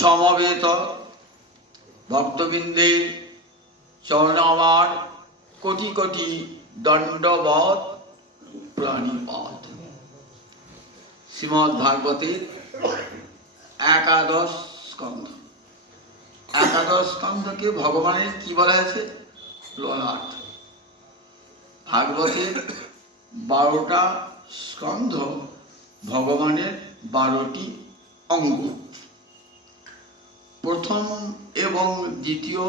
সমবেত ভক্তবৃন্দের চরণে আমার কোটি কোটি দণ্ডবৎ প্রণিপাত। শ্রীমদ্ ভাগবতের একাদশ স্কন্ধ। একাদশ স্কন্ধকে ভগবানের কি বলা হয়েছে? ললাট। ভাগবতের 12টা স্কন্ধ, ভগবানের 12টি অঙ্গ। প্রথম এবং দ্বিতীয়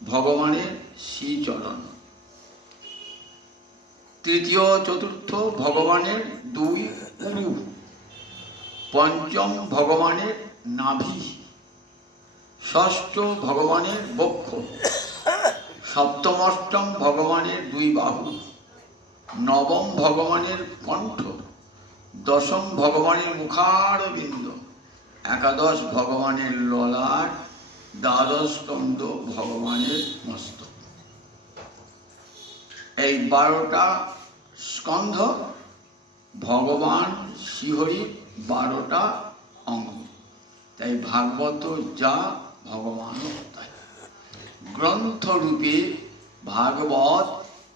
ভগবানের শ্রীচরণ, তৃতীয় চতুর্থ ভগবানের 2 উরু, পঞ্চম ভগবানের নাভি, ষষ্ঠ ভগবানের বক্ষ, সপ্তম অষ্টম ভগবানের 2 বাহু, নবম ভগবানের কণ্ঠ, দশম ভগবানের মুখারবিন্দ, একাদশ ভগবানের ললাট, দ্বাদশ স্কন্ধ ভগবানের মস্তক। এই 12টা স্কন্ধ ভগবান শ্রীহরির 12টা অঙ্গ। তাই ভাগবত যা, ভগবানও তাই। গ্রন্থরূপে ভাগবত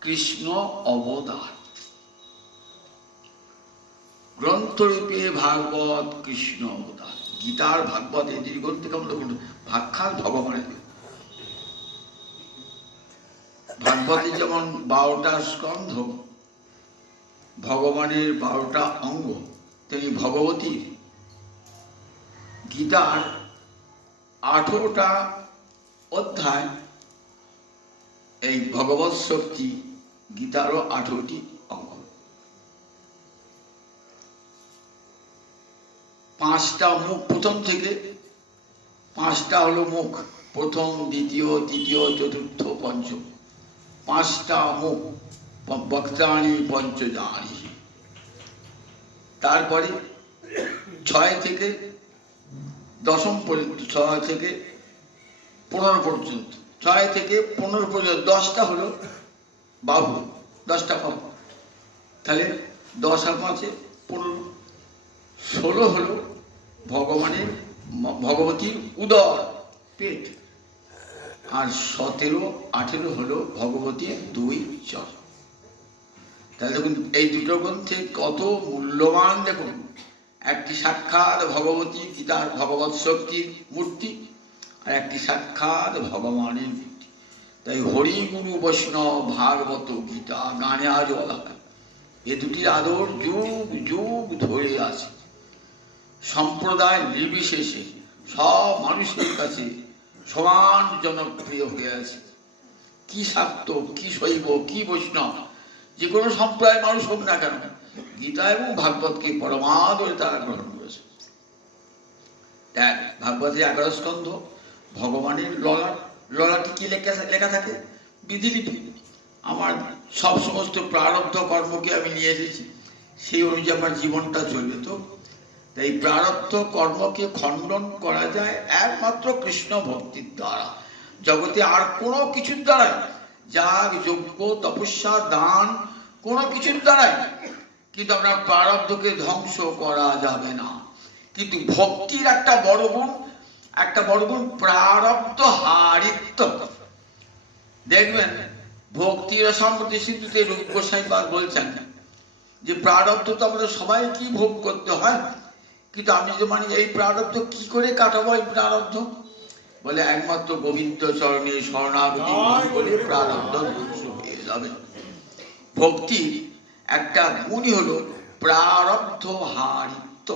কৃষ্ণ অবতার। গ্রন্থরূপে ভাগবত কৃষ্ণ অবতার। গীতার ভাগবত এই গ্রন্থ কেমন ভাক্ষার ভগবানের। ভাগবতে যেমন 12টা স্কন্ধ, ভগবানের 12টা অঙ্গ, তেমনি ভগবতীর গীতার 18টা অধ্যায়। এই ভগবৎ শক্তি গীতারও 18টি অঙ্গ। 5টা মুখ প্রথম থেকে। 5টা হলো মুখ, প্রথম, দ্বিতীয়, তৃতীয়, চতুর্থ, পঞ্চম। 5টা মুখ, বক্তানি পঞ্চজানি। তারপরে 6 থেকে দশম পর্যন্ত, 6 থেকে 15 পর্যন্ত, 6 থেকে 15 পর্যন্ত 10টা হলো বাহু, 10টা বাহু। তাহলে 10 আর 5-এ 15, 16 হলো ভগবানের ভগবতীর উদর, পেট। আর 17, 18 হলো ভগবতীর 2 চর। তাহলে দেখুন এই দুটো গ্রন্থে কত মূল্যবান। দেখুন, একটি সাক্ষাৎ ভগবতী গীতার ভগবৎ শক্তির মূর্তি, আর একটি সাক্ষাৎ ভগবানের মূর্তি। তাই হরি গুরু বৈষ্ণব ভাগবত গীতা গানে আজ বলা হয়। এ দুটির আদর যুগ যুগ ধরে আছে। সম্প্রদায় নির্বিশেষে সব মানুষের কাছে সমান জনপ্রিয় হয়ে আছে। কি শাক্ত, কি শৈব, কি বৈষ্ণব, যে কোনো সম্প্রদায়ের মানুষ হোক না কেন, গীতা এবং ভাগবতকে পরমাদরে তারা গ্রহণ করেছে। ভাগবতের 11 স্কন্ধ ভগবানের ললাট। ললাটে কি লেখা থাকে? বিধিলিপি। আমার সব সমস্ত প্রারব্ধ কর্মকে আমি নিয়ে এসেছি, সেই অনুযায়ী আমার জীবনটা চলবে। তো তাই প্রারব্ধ কর্মকে খণ্ডন করা যায় একমাত্র কৃষ্ণ ভক্তির দ্বারা। জগতে আর কোনো কিছুর দ্বারাই, যাগ, যজ্ঞ, তপস্যা, দান, কোনো কিছুর দ্বারাই কিন্তু আপনার প্রারব্ধকে ধ্বংস করা যাবে না। কিন্তু ভক্তির একটা বড় গুণ প্রারব্ধ হারিত্ব। দেখবেন ভক্তির সম্পত্তি সিদ্ধুতে রূপ গোস্বামী বলছেন যে প্রারব্ধ তো আমাদের সবাইকেই ভোগ করতে হয়, কিন্তু আমি যে মানে এই প্রারব্ধ কি করে কাটাবো? এই প্রারব্ধ বলে একমাত্র গোবিন্দ চরণে শরণাগতি করে প্রারব্ধ ধ্বংস হয়ে যাবে। ভক্তির একটা গুণই হলো প্রারব্ধ হারিত্ব।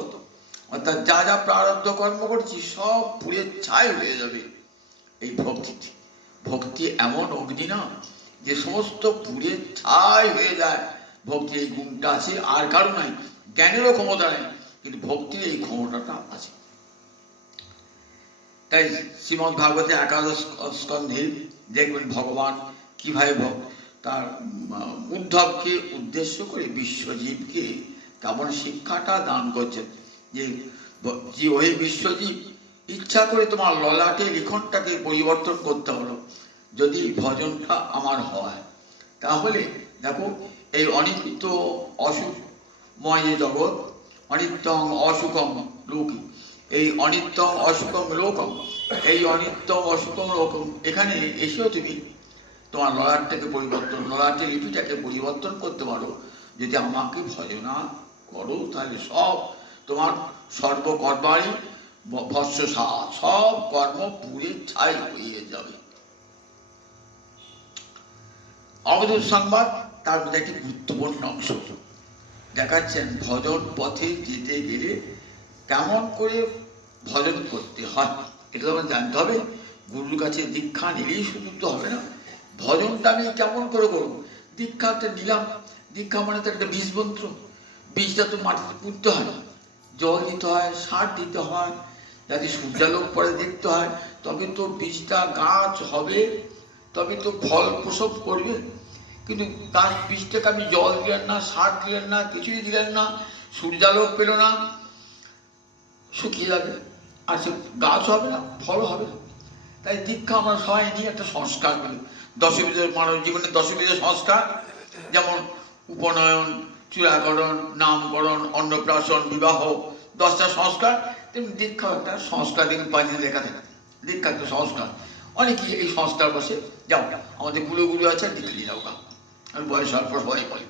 অর্থাৎ যা যা প্রারব্ধ কর্ম করছি সব পুড়ে ছাই হয়ে যাবে এই ভক্তিতে। ভক্তি এমন অগ্নি না যে সমস্ত পুড়ে ছাই হয়ে যায়। ভক্তির এই গুণটা আছে, আর কারো নাই। জ্ঞানেরও ক্ষমতা নেই, কিন্তু ভক্তির এই ক্ষমতাটা আছে। তাই শ্রীমদ্ ভাগবতে 11 স্কন্ধে দেখবেন ভগবান কিভাবে তার উদ্ধবকে উদ্দেশ্য করে বিশ্বজীবকে কেমন শিক্ষাটা দান করছেন। যে ওই বিশ্বজীব, ইচ্ছা করে তোমার ললাটে লিখনটাকে পরিবর্তন করতে হলো। যদি ভজনটা আমার হয়, তাহলে দেখো এই অনিত্য অসুখময় জগৎ, অনিত্যং অসুখম লোকে, এই অনিত্যম অসুখম লোকম, এই অনিত্যম অসুখম লোকম এখানে এসেও তুমি তোমার ললাটটাকে পরিবর্তন, ললাটের লিপিটাকে পরিবর্তন করতে পারো। যদি আমাকে ভজনা করো তাহলে সব তোমার সর্বকর্মারই ভস্মসাৎ, সব কর্ম পুড়ে ছাই হয়ে যাবে। অবধূত সংবাদ তার মধ্যে একটি গুরুত্বপূর্ণ অংশ দেখাচ্ছেন। ভজন পথে যেতে গেলে কেমন করে ভজন করতে হয় এটা তোমার জানতে হবে। গুরুর কাছে দীক্ষা নিলেই শুধু তো হবে না, ভজনটা আমি কেমন করে করবো। দীক্ষাটা নিলাম, দীক্ষা মানে তো একটা বীজ মন্ত্র, বীজটা তো মাটিতে পুঁততে হয়, জল দিতে হয়, সার দিতে হয়, যাতে সূর্যালোক পরে দেখতে হয়, তবে তো বীজটা গাছ হবে, তবে তো ফল প্রসব করবে। কিন্তু গাছ বীজটাকে আপনি জল দিলেন না, সার দিলেন না, কিছুই দিলেন না, সূর্যালোক পেল না, শুকিয়ে যাবে, আর সে গাছ হবে না, ফল হবে না। তাই দীক্ষা আমরা সবাই নিয়ে একটা সংস্কার করি। দশবিধের মানব জীবনের দশবিধের সংস্কার, যেমন উপনয়ন, চূড়াকরণ, নামকরণ, অন্নপ্রাশন, বিবাহ, 10টা সংস্কার, তেমনি দীক্ষা একটা সংস্কার। দেখুন পাঁচিল লেখা থাকে দীক্ষা একটা সংস্কার। অনেকেই এই সংস্কার বসে যাও আমাদের গুলো আছে দীক্ষা নিয়ে যাও গা, আর বয়স হওয়ার পর সবাই বলে।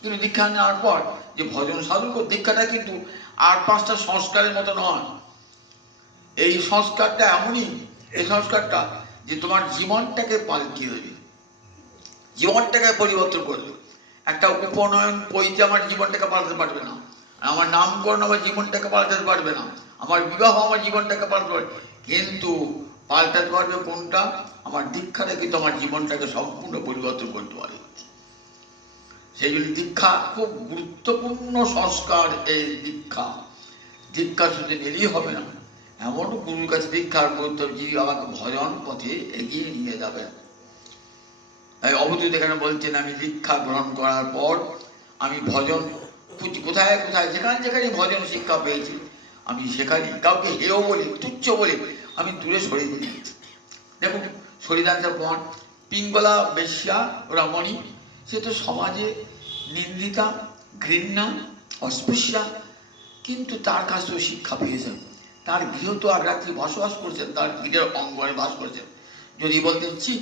কিন্তু দীক্ষা নেওয়ার পর যে ভজন সাধন দীক্ষাটা কিন্তু আর 5টা সংস্কারের মতো নয়। এই সংস্কারটা এমনই, এই সংস্কারটা যে তোমার জীবনটাকে পাল্টিয়ে দেবে, জীবনটাকে পরিবর্তন করবে। একটা উপনয়ন পইতে আমার জীবনটাকে পাল্টাতে পারবে না, আমার নামকরণ আমার জীবনটাকে পাল্টাতে পারবে না, আমার বিবাহ আমার জীবনটাকে পাল্টাতে পারবে, কিন্তু পাল্টাতে পারবে কোনটা? আমার দীক্ষাটা কিন্তু আমার জীবনটাকে সম্পূর্ণ পরিবর্তন করতে পারে। সেই জন্য দীক্ষা খুব গুরুত্বপূর্ণ সংস্কার। এই দীক্ষা, দীক্ষা শুধু নিলেই হবে না, এমন গুরুর কাছে দীক্ষার গুরুত্ব, যিনি আমাকে ভজন পথে এগিয়ে নিয়ে যাবেন। তাই অবধূত এখানে বলছেন, আমি দীক্ষা গ্রহণ করার পর আমি ভজন কোথায় কোথায় যেখানে যেখানে ভজন শিক্ষা পেয়েছি আমি সেখানে কাউকে হেয় বলে, তুচ্ছ বলে আমি দূরে সরে দিই। দেখুন সরিদাসের পর পিঙ্গলা বেশ্যা রমণী, সে তো সমাজে নিন্দিতা, ঘৃণা, অস্পৃশ্যা, কিন্তু তার কাছেও শিক্ষা পেয়েছেন। তার গৃহ তো আর রাত্রি বসবাস করছেন, তার গৃহের অঙ্গনে বাস করছেন। যদি বলতেন ছি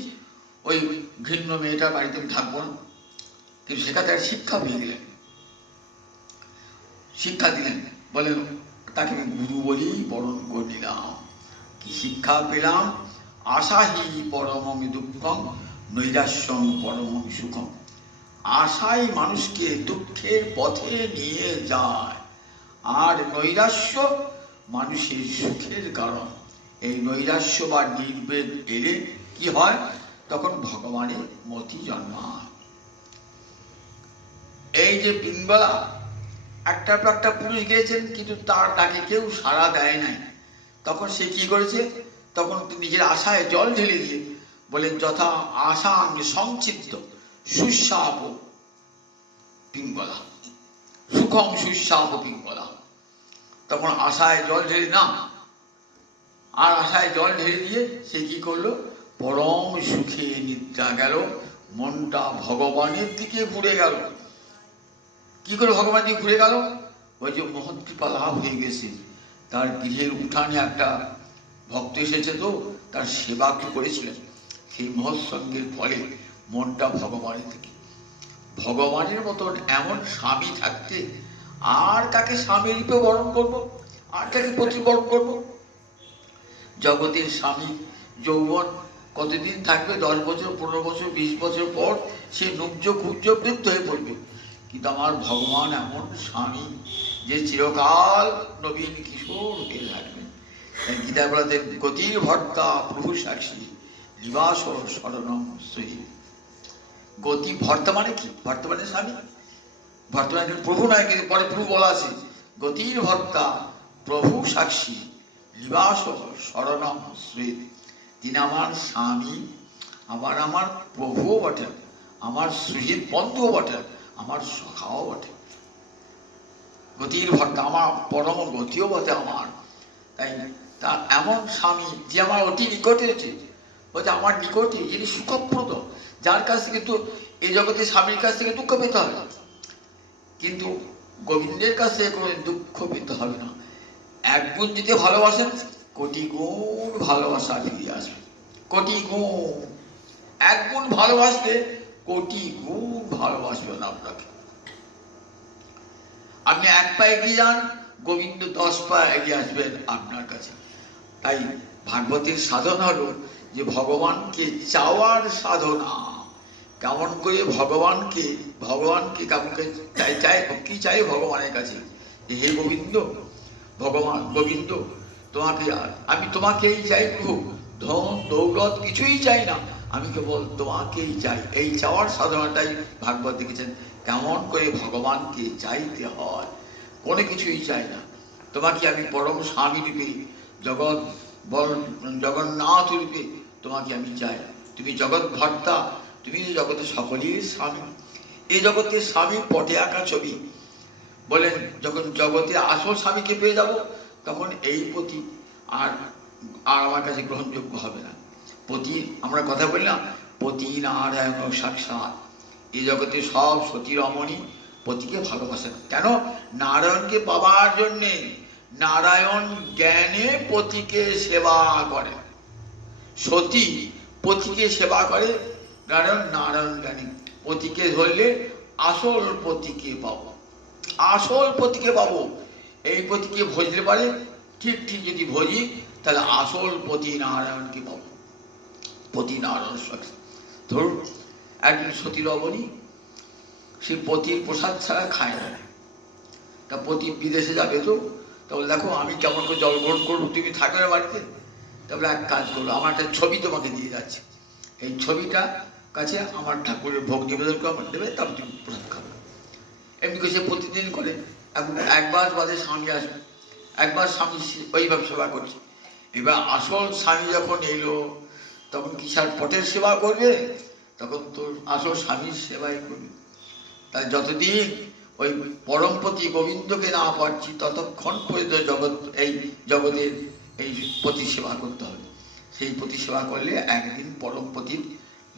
ওই ঘৃণ্য মেয়েটার বাড়িতে আমি থাকবো না, কিন্তু সেখানে তার শিক্ষা পেয়ে দিলেন, শিক্ষা দিলেন, বলেন তাকে আমি গুরু বলেই বরণ করে নিলাম। কি শিক্ষা পেলাম? আশাহি পরমং দুঃখম নৈরাশ্যং পরমং সুখম। আশাই মানুষকে দুঃখের পথে নিয়ে যায়, আর নৈরাশ্য মানুষের সুখের কারণ। এই নৈরাশ্য বা নির্বেদ এলে কি হয়? তখন ভগবানের মতি জন্মায়। এই যে পিঙ্গলা, একটার পর একটা পুরুষ গিয়েছেন, কিন্তু তার ডাকে কেউ সাড়া দেয় নাই। তখন সে কি করেছে? তখন নিজের আশায় জল ঢেলে দিয়ে বলেন, যথা আশা আমি সংচিত্ত সুস্বাপ পিঙ্গলা, সুখম সুস্বাপ পিঙ্গলা। তখন আশায় জল ঢেলে না, আর আশায় জল ঢেলে দিয়ে সে কি করলো? পরম সুখে নিদ্রা গেল, মনটা ভগবানের দিকে ঘুরে গেল। কি করে ভগবান দিকে ঘুরে গেল? ওই যে মহৎ কৃপা লাভ হয়ে গেছে, তার গৃহের উঠানে একটা ভক্ত এসেছে, তো তার সেবা করেছিলেন, সেই মহৎ সঙ্গের ফলে মনটা ভগবানের দিকে। ভগবানের মতন এমন স্বামী থাকতে আর কাকে স্বামী রূপে বরণ করবো, আর কাকে প্রতিবরণ করবো? জগতের স্বামী যৌবন কতদিন থাকবে? 10 বছর, 15 বছর, 20 বছর পর সে নুব্জ ক্ষুব্জ বৃদ্ধ হয়ে পড়বে। কিন্তু আমার ভগবান এমন স্বামী যে চিরকাল নবীন কিশোর হয়ে থাকবেন। গীতা বলাতে গতির ভর্তা প্রভু সাক্ষী নিবাস শরণম শ্রী। গতি ভর্তা মানে কি? ভর্তা মানে স্বামী, ভর্তা মানে প্রভু নয়, কিন্তু পরে প্রভু বলা আছে। গতির ভর্তা প্রভু সাক্ষী নিবাস শরণম শ্রী। তিনি আমার স্বামী, আবার আমার প্রভুও বটেন, আমার সুহৃদ বন্ধুও বটেন, আমার সখাও বটে। গতির ভর্তা, আমার পরম গতিও বটে আমার। তাই তার এমন স্বামী যে আমার অতি নিকটে আছে, বলছে আমার নিকটে, যিনি সুখপ্রদ, যার কাছ থেকে তো এই জগতে স্বামীর কাছ থেকে দুঃখ পেতে হবে, কিন্তু গোবিন্দের কাছ থেকে কোনো দুঃখ পেতে হবে না। এক গুণ যদি ভালোবাসেন, কোটি গুণ ভালোবাসা ফিরে আসবে। কোটি গুণ। এক গুণ ভালোবাসতে কোটি গুণ ভালোবাসবেন আপনাকে। আপনি এক পা এগিয়ে যান, গোবিন্দ 10 পা এগিয়ে আসবেন আপনার কাছে। তাই ভাগবতের সাধনা হলো যে ভগবানকে চাওয়ার সাধনা। কেমন করে ভগবানকে কেমন কি চাই ভগবানের কাছে? হে গোবিন্দ, ভগবান গোবিন্দ, তোমাকে আমি তোমাকেই চাই প্রভু, ধন দৌলত কিছুই চাই না, আমি কেবল তোমাকেই চাই। এই চাওয়ার সাধনাটাই ভাগবত দেখেছেন কেমন করে ভগবানকে চাইতে হয়। কোনো কিছুই চাই না, তোমাকে আমি পরম স্বামী রূপে, জগন্নাথ রূপে তোমাকে আমি চাই। তুমি জগৎ ভর্তা, তুমি জগতের সকলের স্বামী। এই জগতের স্বামী পটে আঁকা ছবি। বলেন যখন জগতে আসল স্বামীকে পেয়ে যাব, তখন এই পতি আর আমার কাছে গ্রহণযোগ্য হবে না। পতি, আমরা কথা বললাম, পতি নারায়ণ সাক্ষাৎ। এই জগতে সব সতী রমণী পতিকে ভালোবাসেন। কেন? নারায়ণকে পাবার জন্যে। নারায়ণ জ্ঞানে পতিকে সেবা করে। সতী পতিকে সেবা করে, নারায়ণ জ্ঞানী। পতিকে ধরলে আসল পতিকে পাবো, আসল পতিকে পাবো। এই পতিকে ভজতে পারে, ঠিক যদি ভজি, তাহলে আসল পতি নারায়ণকে পাবো। পতি নারায়ণ সাক্ষী। ধরুন একজন সতী রমণী, সে পতির প্রসাদ ছাড়া খায় না। তা পতি বিদেশে যাবে, তো তখন দেখো আমি কেমন করে জল গ্রহণ করবো, তুমি থাকবে না বাড়িতে। তারপরে এক কাজ করবো, আমার একটা ছবি তোমাকে দিয়ে যাচ্ছে, এই ছবিটা কাছে আমার ঠাকুরের ভোগ নিবেদন করে আমার দেবে, তারপর তুমি প্রসাদ খাবে। এমনি করে সে প্রতিদিন করে। এখন একবার বাদে স্বামী আসবে, একবার স্বামী ওইভাবে সেবা করছে। এবার আসল স্বামী যখন এলো, তখন কি সার পটের সেবা করবে? তখন তোর আসল স্বামীর সেবাই করবে। তাই যতদিন ওই পরমপতি গোবিন্দকে না পাচ্ছি, ততক্ষণ পর্যন্ত এই জগতের এই পতি সেবা করতে হবে। সেই পতি সেবা করলে একদিন পরমপতির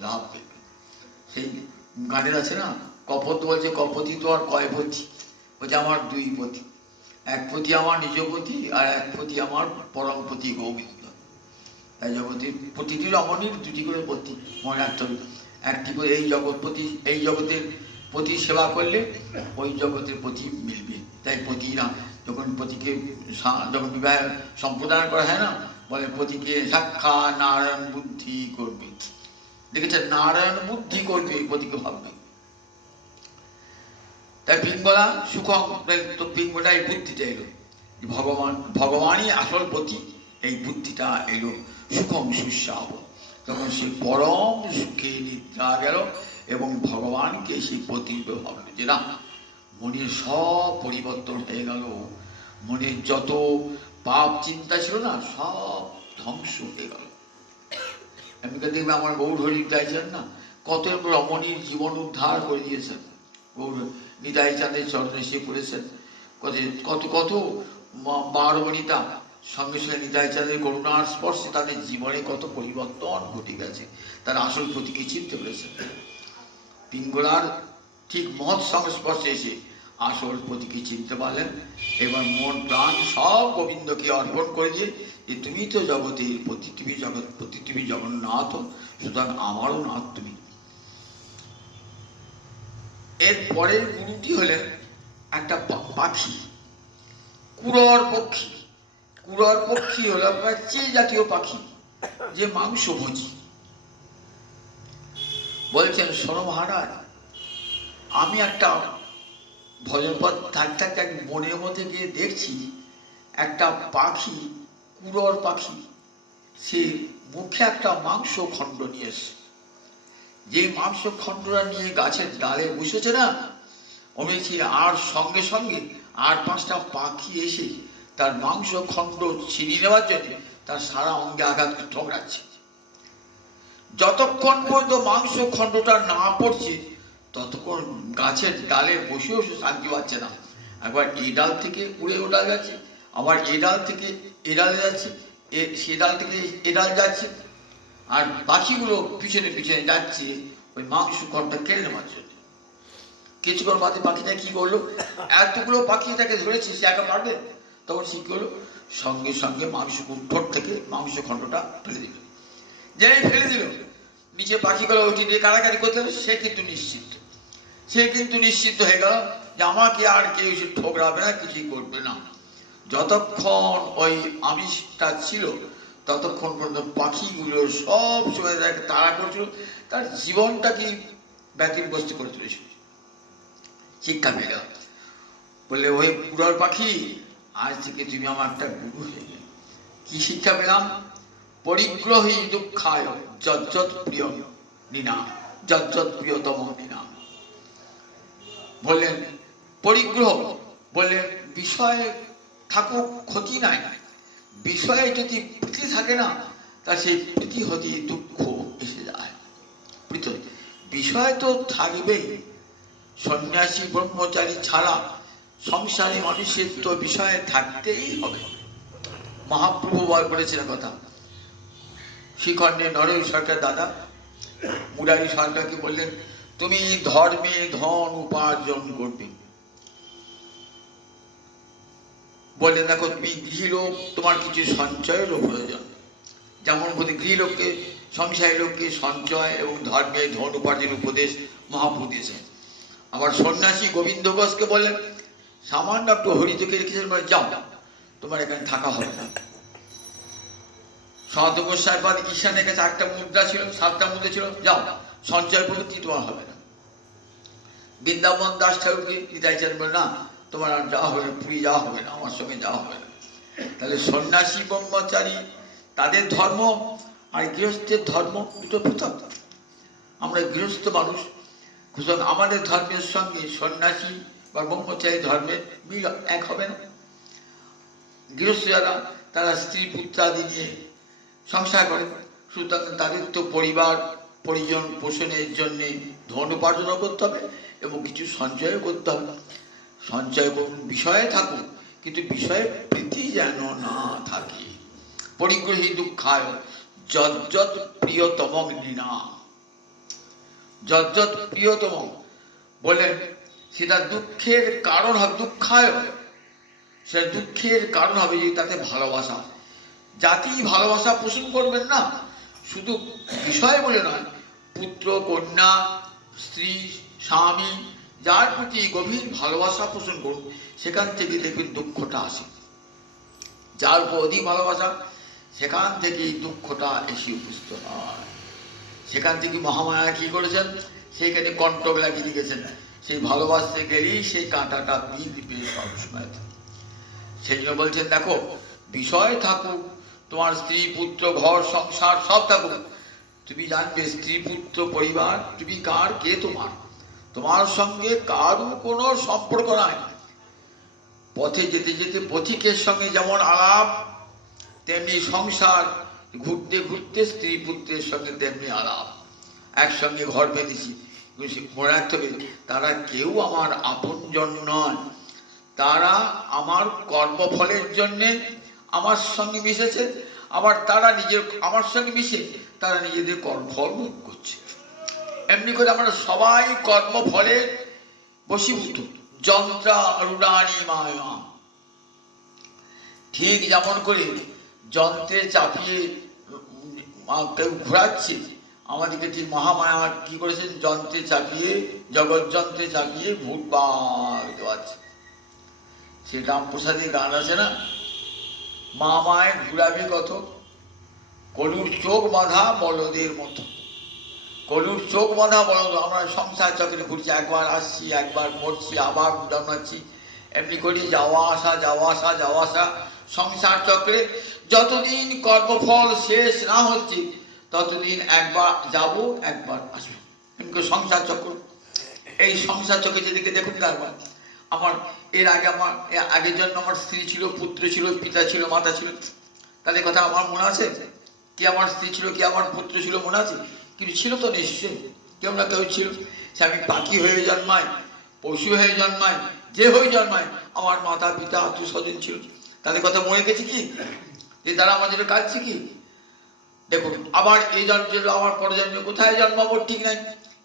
লাভ পেবে। সেই গানের আছে না, কপত বলছে কপতি তো আর কয় পতি, বলছে আমার 2 পতি, এক পতি আমার নিজ পতি, আর এক পতি আমার পরমপতি গোবিন্দ। তাই জগতের প্রতিটি রমণীর 2টি করে পতি মনে রাখতে হবে। একটি করে এই জগৎপতি, এই জগতের পতি সেবা করলে ওই জগতের পতি মিলবে। তাই পতিরা যখন পতিকে যখন বিবাহ সম্প্রদান করা হয় না, বলে পতিকে সাক্ষা নারায়ণ বুদ্ধি করবে। দেখেছেন, নারায়ণ বুদ্ধি করবে, পতিকে ভাববে। তাই পিঙ্গলা সুখম, তো পিঙ্গলা এই বুদ্ধিটা এলো, ভগবানই আসল পতি, এই বুদ্ধিটা এলো। সুখম সুস্বাব, তখন সে পরম সুখে নিদ্রা গেল এবং ভগবানকে সেই পতিরূপে ভাবল। যে না, মনের সব পরিবর্তন হয়ে গেল, মনের যত পাপ চিন্তা ছিল না, সব ধ্বংস হয়ে গেল। এমনিকে দেখবে আমার গৌর হরি চাইছেন না, কত রমণীর জীবন উদ্ধার করে দিয়েছেন। গৌর নিতাই চাঁদের চরণে সে পড়েছেন, কত কত বারবণিতা সঙ্গে সঙ্গে নিতাই চাঁদের করুণার স্পর্শে তাদের জীবনে কত পরিবর্তন ঘটে গেছে, তারা আসল প্রতীকে চিনতে পেরেছেন। পিঙ্গলার ঠিক মহৎ সংস্পর্শে এসে আসল প্রতীকে চিনতে পারলেন। এবার মন প্রাণ সব গোবিন্দকে অর্পণ করে দিয়ে, যে তুমি তো জগতের পতি, তুমি জগৎপতি, তুমি জগন্নাথ, সুতরাং আমারও নাথ তুমি। এর পরের গুরুটি হলেন একটা পাখি, কুরর পক্ষী। কুরর পক্ষী হলো একটা চিল জাতীয় পাখি, যে মাংস ভোজি। বলছেন, শোনো মহারাজ, আমি একটা ভজন পথ থাকতে থাকতে এক বনের মধ্যে গিয়ে দেখছি একটা পাখি, কুরর পাখি, সে মুখে একটা মাংস খণ্ড নিয়ে এসে, যে মাংস খণ্ডটা নিয়ে গাছের ডালে বসেছে না, অমেছি আর সঙ্গে সঙ্গে আর 5টা পাখি এসে তার মাংস খণ্ড ছিনিয়ে নেওয়ার জন্য তার সারা অঙ্গে আঘাত ঠোকরাচ্ছে। যতক্ষণ পর্যন্ত মাংস খণ্ডটা না পড়ছে, ততক্ষণ গাছের ডালে বসেও সে শান্তি পাচ্ছে না। একবার এই ডাল থেকে উড়ে ও ডাল যাচ্ছে, আবার এ ডাল থেকে এ ডালে যাচ্ছে, সে ডাল থেকে এ ডাল যাচ্ছে, আর পাখিগুলো পিছনে পিছনে যাচ্ছে ওই মাংস খণ্ডটা কেড়ে নেওয়ার জন্য। কিছুক্ষণ বাদে পাখিটা কি করলো, এতগুলো পাখি তাকে ধরেছে, সে একা পারবে? তখন সে কি করলো, সঙ্গে সঙ্গে মাংস ঠোঁট থেকে মাংস খণ্ডটা ফেলে দিল। যেই ফেলে দিল, নিচে পাখিগুলো উঠে দিয়ে কাড়াকাড়ি করতে হবে, সে কিন্তু নিশ্চিত হয়ে গেল যে আমাকে আর কেউ এসে ঠোকরাবে না, কিছুই করবে না। যতক্ষণ ওই আমিষটা ছিল ততক্ষণ পর্যন্ত পাখিগুলো সব সময় তাকে তাড়া করছিল, তার জীবনটা কি ব্যতিব্যস্ত করে তুলেছিল। শিক্ষা পেয়ে গেল, বললে ওই বুড়োর পাখি, আজ থেকে তুমি আমার একটা গুরু হয়ে গেলে। কি শিক্ষা পেলাম? পরিগ্রহী দুঃখায় যজ্জত প্রিয় নিনা, যজ্জত প্রিয়তম নিনা। বললেন পরিগ্রহ, বললেন বিষয়ে থাকুক ক্ষতি নাই, বিষয়ে যদি প্রীতি থাকে না, তা সেই প্রীতি হতে দুঃখ এসে যায়। বিষয় তো থাকবেই, সন্ন্যাসী ব্রহ্মচারী ছাড়া সংসারী মানুষের তো বিষয়ে থাকতেই হবে। মহাপ্রভু বলেছিলেন কথা, শ্রীখণ্ডে নরেশ সরকার দাদা মুরারি সরকারকে বললেন, তুমি ধর্মে ধন উপার্জন করবে। বললেন দেখো, তুমি গৃহলোক, তোমার কিছু সঞ্চয়েরও প্রয়োজন। যেমন গৃহলোককে, সংসারী লোককে সঞ্চয় এবং ধর্মে ধন উপার্জনের উপদেশ মহাপ্রভু দিয়েছেন। আবার সন্ন্যাসী গোবিন্দ ঘোষকে বললেন, সামান্য একটু হরিতকে রেখেছেন, বলে যাও, তোমার এখানে থাকা হবে না। সন্ত গোস্বামীর পাদ ঈশানের কাছে 8টা মুদ্রা ছিল, 7টা মুদ্রা ছিল, যাও, সঞ্চয় পদ্ধতি তোমার হবে না। বৃন্দাবন দাস ঠাকুরকে দিদাইছেন, বলে না, তোমার আর যাওয়া হবে না, পুরী যাওয়া হবে না, আমার সঙ্গে যাওয়া হবে না। তাহলে সন্ন্যাসী ব্রহ্মচারী তাদের ধর্ম আর গৃহস্থের ধর্ম দুটো পৃথক। আমরা গৃহস্থ মানুষ, সুতরাং আমাদের ধর্মের সঙ্গে সন্ন্যাসী বা ব্রহ্মচারী ধর্মের মিল এক হবে না। গৃহস্থ যারা, তারা স্ত্রী পুত্রাদি নিয়ে সংসার করে, সুতরাং তাদের তো পরিবার পরিজন পোষণের জন্যে ধন উপার্জনও করতে হবে এবং কিছু সঞ্চয়ও করতে হবে। সঞ্চয় করুন, বিষয়ে থাকুন, কিন্তু বিষয়ে প্রীতি যেন না থাকে। পরিগ্রহী দুঃখায় যজ্জত প্রিয়তম ঘৃণা। যজ্জত প্রিয়তম বলেন, সেটা দুঃখের কারণ হবে, দুঃখায় সেটা দুঃখের কারণ হবে যে তাতে ভালোবাসা। জাতি ভালোবাসা পোষণ করবেন না, শুধু বিষয় বলে নয়, পুত্র কন্যা স্ত্রী স্বামী যার প্রতি গভীর ভালোবাসা পোষণ করুন, সেখান থেকে দেখবেন দুঃখটা আসে। যার উপর অধিক ভালোবাসা, সেখান থেকেই দুঃখটা এসে উপস্থিত হয়। সেখান থেকে মহামায়া কি করেছেন, সেইখানে কণ্টক লাগিয়ে দিয়েছেন, সেই ভালোবাসতে গেলেই সেই কাঁটাটা বিঁধবে সবসময়। সেই জন্য বলছেন, দেখো, বিষয় থাকুক, তোমার স্ত্রী পুত্র ঘর সংসার সব থাকুক, তুমি জানবে স্ত্রী পুত্র পরিবার তুমি কার, কে তোমার, তোমার সঙ্গে কারও কোনো সম্পর্ক নাই। পথে যেতে যেতে পথিকের সঙ্গে যেমন আলাপ, তেমনি সংসার ঘুরতে ঘুরতে স্ত্রী পুত্রের সঙ্গে তেমনি আলাপ। একসঙ্গে ঘর বেঁধেছি, মনে রাখতে হবে তারা কেউ আমার আপনজন নয়, তারা আমার কর্মফলের জন্যে আমার সঙ্গে মিশেছে, আবার তারা নিজের আমার সঙ্গে মিশে তারা নিজেদের কর্মফল ভোগ করছে। এমনি করে আমরা সবাই কর্মফলের বশীভূত, যন্ত্রা রুডানি মায়া। ঠিক যেমন করে যন্ত্রে চাপিয়ে কেউ ঘোরাচ্ছে, আমাদেরকে ঠিক মহামায়া কি করেছেন, যন্ত্রে চাপিয়ে, জগৎ যন্ত্রে চাপিয়ে ভূত পাচ্ছে। সে রামপ্রসাদের গান আছে না, মা মায় ঘুরাবে কত, কলুর চোখ বাঁধা বলদের মতো। কলুর চোখ বাঁধা বলদ, আমরা সংসার চক্রে ঘুরছি, একবার আসছি, একবার মরছি, আবার জন্মাচ্ছি, এমনি করি যাওয়া আসা যাওয়া আসা যাওয়া আসা সংসার চক্রে। যতদিন কর্মফল শেষ না হচ্ছে ততদিন একবার যাব একবার আসবো, এমনি করে সংসার চক্র। এই সংসার চক্রে যেদিকে দেখুন, একবার আমার এর আগে, আমার আগের জন্য আমার স্ত্রী ছিল, পুত্র ছিল, পিতা ছিল, মাতা ছিল, তাদের কথা আমার মনে আছে? কি আমার স্ত্রী ছিল, কি আমার পুত্র ছিল, মনে আছে? কিন্তু ছিল তো নিশ্চয়ই, কেউ না কেউ ছিল। সে আমি পাখি হয়ে জন্মাই, পশু হয়ে জন্মাই, যে হয়ে জন্মায়, আমার মাতা পিতা আত্মীয় স্বজন ছিল, তাদের কথা মনে গেছে কি, যে তারা আমাদের কাটছে কি? দেখুন, আবার এই জন্ম আমার পরে জন্মে কোথায় জন্মাবো ঠিক নাই,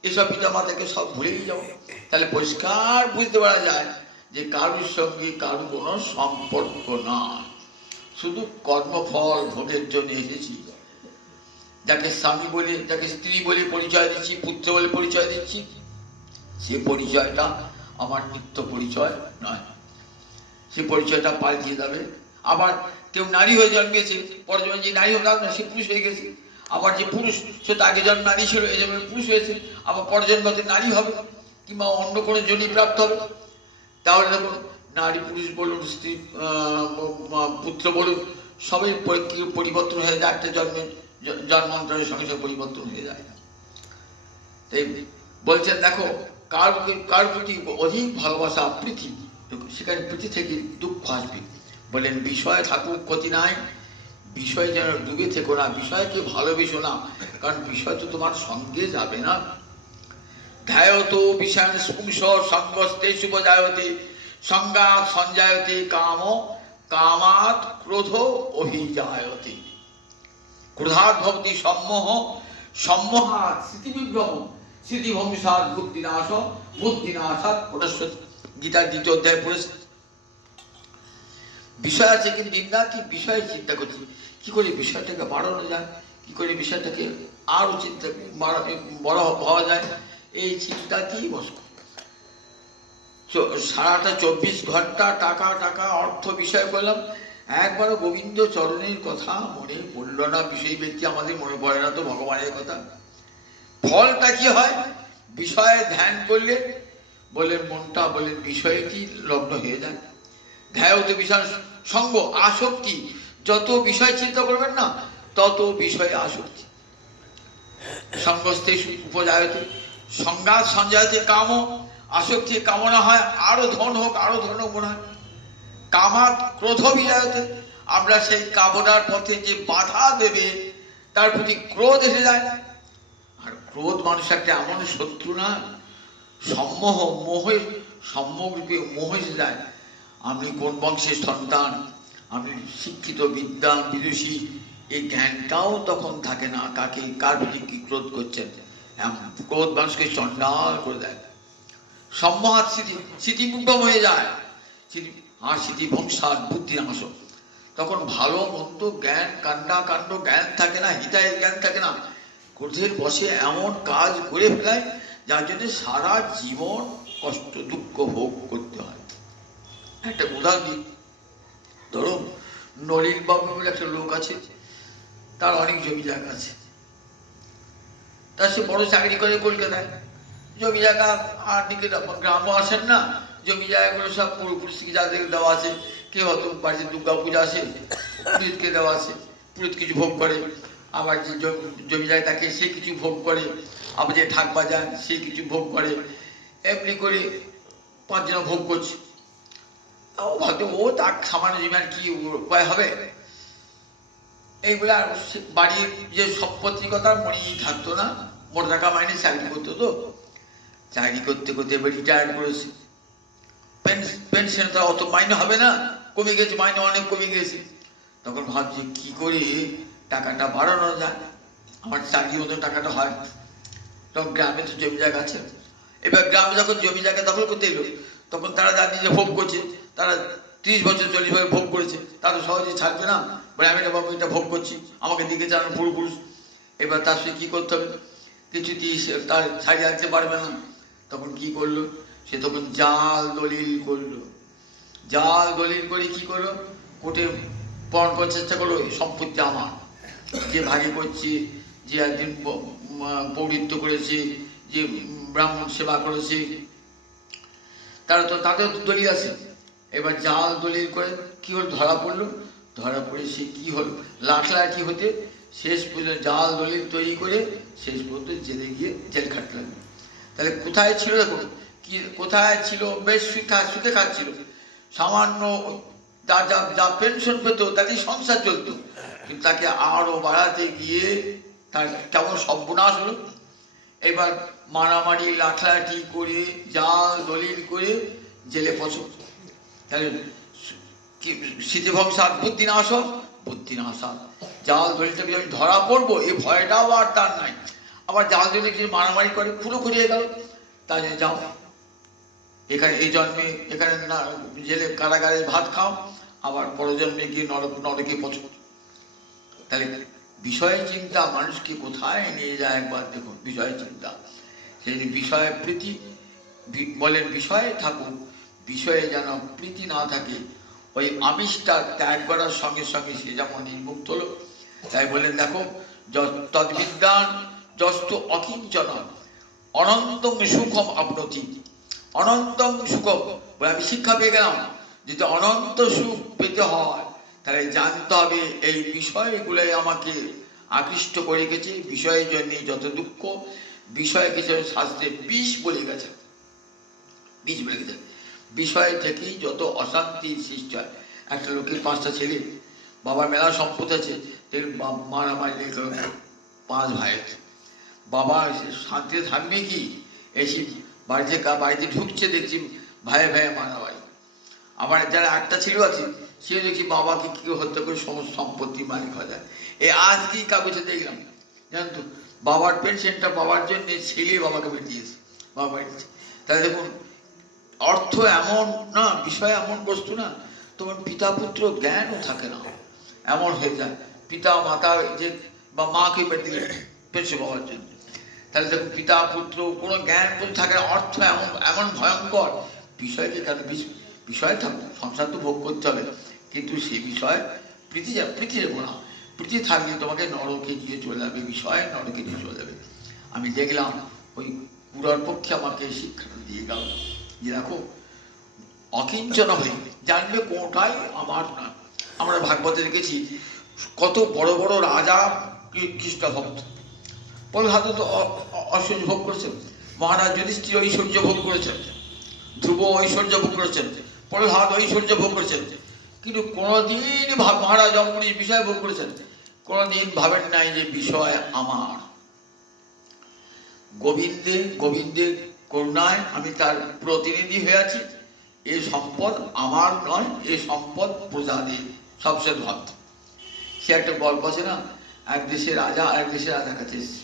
এসব পিতা মাতাকে সব ভুলেই যাবো। তাহলে পরিষ্কার বুঝতে পারা যায় যে কারুর সঙ্গে কারুর কোনো সম্পর্ক না। শুধু কর্মফল ভোগের জন্য এসেছি। যাকে স্বামী বলে, যাকে স্ত্রী বলে পরিচয় দিচ্ছি, পুত্র বলে পরিচয় দিচ্ছি, সে পরিচয়টা আমার নিত্য পরিচয় নয়। সে পরিচয়টা পাল্টিয়ে যাবে। আবার কেউ নারী হয়ে জন্মেছে, পরের জন্মে যে নারী হবে না, সে পুরুষ হয়ে গেছে। আবার যে পুরুষ, সে তো আগে জন্ম নারী ছিল, এই জন্মে পুরুষ হয়েছে, আবার পরের জন্মতে নারী হবে, কিংবা অন্য কোনো জনই প্রাপ্ত হবে। তাহলে দেখুন, নারী পুরুষ বলুন, স্ত্রী পুত্র বলুন, সবই পরিবর্তন হয়ে যায়। একটা জন্মান্তরের সঙ্গে সঙ্গে পরিবর্তন হয়ে যায়। তাই বলছেন, দেখো কার প্রতি অধিক ভালোবাসা, প্রীতি, সেখানে প্রীতি থেকে দুঃখ আসবে। বলেন, বিষয় থাকুক ক্ষতি নাই, বিষয় যেন ডুবে থেকো না, বিষয়কে ভালোবেসো না, কারণ বিষয় তো তোমার সঙ্গে যাবে না। ধ্যায়ত বিষয় পুংস সঙ্গস্তে শুভজায়তে সংজ্ঞাত সঞ্জায়তে কাম কামাত ক্রোধ অভিজায়তে। ক্রোধাৎ ভবতি সম্মোহ, সম্মোহাৎ স্মৃতিবিভ্রম, স্মৃতিভ্রংসাৎ বুদ্ধিনাশ, বুদ্ধিনাশাৎ পটস্বতি। গীতার 2য় অধ্যায় পড়েছে। বিষয় আছে, কিন্তু দিনরাত্রি বিষয়ে চিন্তা করছি, কি করে বিষয়টাকে বাড়ানো যায়, কি করে বিষয়টাকে আরো চিন্তা বড় হওয়া যায়, এই চিন্তাতেই বস। সারাটা 24 ঘন্টা টাকা টাকা অর্থ বিষয় করলাম, একবারও গোবিন্দ চরণের কথা মনে পড়ল না। বিষয় ব্যক্তি আমাদের মনে পড়ে না তো ভগবানের কথা। ফলটা কি হয়? বিষয়ে ধ্যান করলে বলেন মনটা বলেন বিষয়টি লগ্ন হয়ে যায়। ধ্যায়তে বিষয় সঙ্গ, আসক্তি, যত বিষয় চিন্তা করবেন না, তত বিষয়ে আসক্তি। সঙ্গস্থে উপজায়তে সংজ্ঞাত সঞ্জায়তে কাম, আসক্তি কামনা হয় আরো ধন হোক, আরো ধন হোক মনে হয়। কামাত ক্রোধ বিজায়তে, আমরা সেই কামনার পথে যে বাধা দেবে তার প্রতি ক্রোধ এসে যায়। আর ক্রোধ মানুষের একটা এমন শত্রু না, সম্মোহ, মোহে, সম্মোহরূপে মোহ এসে যায়। আমি কোন বংশের সন্তান, আমি শিক্ষিত বিদ্বান বিদুষী, এই জ্ঞানটাও তখন থাকে না। কাকে কার প্রতি কি ক্রোধ করছেন, ক্রোধ মানুষকে চণ্ডাল করে দেয়। সম্মোহাত স্মৃতিবিভ্রম হয়ে যায়, আর স্মৃতিভ্রংসাৎ বুদ্ধিনাশ। তখন ভালো মন্দ জ্ঞান, কাণ্ড জ্ঞান থাকে না, হিতায়ের জ্ঞান থাকে না। ক্রোধের বশে এমন কাজ করে ফেলায় যার জন্য সারা জীবন কষ্ট দুঃখ ভোগ করতে হয়। একটা উদাহরণ দিই, ধরো নলিন বাবু বলে একটা লোক আছে, তার অনেক জমি জায়গা আছে, তার সে বড় চাকরি করে কলকাতায়। জমি জায়গা আর দিকে গ্রামও আসেন না, জমি জায়গাগুলো সব পূর্বপুরুষকে যাদেরকে দেওয়া আছে, কেউ হয়তো বাড়িতে দুর্গা পূজা আসে, পুরোহিতকে দেওয়া আছে, পুরোহিত কিছু ভোগ করে, আবার যে জমি জায়গা থাকে সে কিছু ভোগ করে, আবার যে ঢাক বাজান সে কিছু ভোগ করে, এমনি করে 5 জন ভোগ করছে। ও ভাবতো ও তার সামান্য জমি আর কি উপায় হবে, এইগুলো। আর বাড়ির যে সম্পত্তির কথা মনেই থাকতো না, মোটা টাকা মাইনে চাকরি করতো, তো চাকরি করতে করতে এবার রিটায়ার করেছে, পেনশন তো অত মাইনে হবে না, কমে গেছে, মাইনে অনেক কমে গেছে। তখন ভাবছি কি করে টাকাটা বাড়ানো যায়, আমার চাকরি মতো টাকাটা হয়। তখন গ্রামে তো জমি জায়গা আছে, এবার গ্রামে যখন জমি জায়গা দখল করতে এলো, তখন তারা যা নিজে ভোগ করছে, তারা 30 বছর 40 বছর ভোগ করেছে, তারা সহজে ছাড়বে না, বলে আমি এটা বাবু এটা ভোগ করছি, আমাকে দিকে চালানো পূর্বপুরুষ। এবার তার সে কী করতে হবে, কিছুতেই তার ছাড়িয়ে আনতে পারবে না। তখন কি করলো, সে তখন জাল দলিল করলো। জাল দলিল করে কি করলো, কোর্টে প্রমাণ করার চেষ্টা করলো সম্পত্তি আমার, যে ভাগে করছে, যে একদিন পৌরিত্য করেছে, যে ব্রাহ্মণ সেবা করেছে, তারা তো তাদের দলিল আছে। এবার জাল দলিল করে কি হলো, ধরা পড়লো। ধরা পড়ে সে কি হলো, লাঠি হতে শেষ পর্যন্ত জাল দলিল তৈরি করে শেষ পর্যন্ত জেলে গিয়ে জেল খাটতে লাগলো। তাহলে কোথায় ছিল, দেখো কি কোথায় ছিল, বেশ সুখে খাচ্ছিল, সামান্য যা পেনশন পেত তাতেই সংসার চলতো, কিন্তু তাকে আরো বাড়াতে গিয়ে তার কেমন সর্বনাশ হলো। এবার মারামারি লাঠি করে জাল দলিল করে জেলে পছন্দ। তাহলে স্মৃতিভ্রংসাৎ বুদ্ধিনাশ, জাল দলিলটাকে আমি ধরা পড়বো এই ভয়টাও আর তার নাই। আবার জাল দলিল কিছু মারামারি করে পুরো ঘুরিয়ে গেল, তাই জন্য যাও এখানে এই জন্মে এখানে না জেলে কারাগারে ভাত খাও, আবার পরজন্মে গিয়ে নরকে পচন। তাহলে বিষয় চিন্তা মানুষকে কোথায় নিয়ে যায় একবার দেখুন। বিষয় চিন্তা, সেই বিষয় প্রীতি বলেন বিষয়ে থাকুক, বিষয়ে যেন প্রীতি না থাকে। ওই আমিষটা ত্যাগ করার সঙ্গে সঙ্গে সে যেমন নির্মুক্ত হলো। তাই বলেন দেখো, তদ্বিদ্যান যস্তু অকিঞ্চন অনন্তম সুখম আপনতি। অনন্তম সুখম বলে আমি শিক্ষা পেয়ে গেলাম, যদি অনন্ত সুখ পেতে হয় তাহলে জানতে হবে এই বিষয়গুলোই আমাকে আকৃষ্ট করে গেছে। বিষয়ের জন্য যত দুঃখ, বিষয় কিছু শাস্ত্রে বিষ বলে গেছে, বিষ বলে গেছে। বিষয় থেকেই যত অশান্তির সৃষ্টি হয়। একটা লোকের 5টা ছেলে, বাবার মেলা সম্পদ আছে, মারামারি 5 ভাই। বাবা শান্তিতে থাকবে কি? এসে বাড়িতে ঢুকছে, দেখছি ভাইয়ে ভাইয়ে মারামারি। আবার যারা একটা ছেলে আছে, সে দেখি বাবাকে কি হত্যা করে সমস্ত সম্পত্তি মালিক হয়ে যায়। আজকেই কাগজে দেখলাম, জানেন তো, বাবার পেনশনটা বাবার জন্য ছেলে বাবাকে বেরিয়েছে, বাবা বেরিয়েছে। তাহলে দেখুন, অর্থ এমন না, বিষয় এমন বস্তু না, তোমার পিতা পুত্র জ্ঞানও থাকে না, এমন হয়ে যায়। পিতা মাতা যে বা মাকে বেরিয়ে পেনশন পাওয়ার জন্য, তাহলে দেখুন পিতা পুত্র কোনো জ্ঞান থাকে না। অর্থ এমন এমন ভয়ঙ্কর। বিষয় যে কেন বিষয় থাকুক, সংসার তো ভোগ করতে হবে, কিন্তু সেই বিষয় প্রীতি দেবো না। প্রীতি থাকলে তোমাকে নরকে নিয়ে চলে যাবে, বিষয় নরকে নিয়ে চলে যাবে। আমি দেখলাম ওই পুরার পক্ষে আমাকে শিক্ষাটা দিয়ে গেল যে দেখো, অকিঞ্চন হয়ে জানবে কোনটাই আমার না। আমরা ভাগবতে দেখেছি কত বড় বড় রাজা কৃষ্ণ ভক্ত। প্রহ্লাদ তো ঐশ্বর্য ভোগ করেছেন, মহারাজ যুধিষ্ঠির ঐশ্বর্য ভোগ করেছেন, ধ্রুব ঐশ্বর্য ভোগ করেছেন, প্রহ্লাদ ঐশ্বর্য ভোগ করেছেন, কিন্তু কোনোদিন মহারাজ অম্বরীশ বিষয় ভোগ করেছেন, কোনোদিন ভাবেন নাই যে বিষয় আমার। গোবিন্দের করুণায় আমি তার প্রতিনিধি হয়ে আছি। এই সম্পদ আমার নয়, এই সম্পদ প্রজাদের। সবচেয়ে ভক্ত সে একটা গল্প আছে না, এক দেশের রাজা আরেক দেশের রাজার কাছে এসেছে।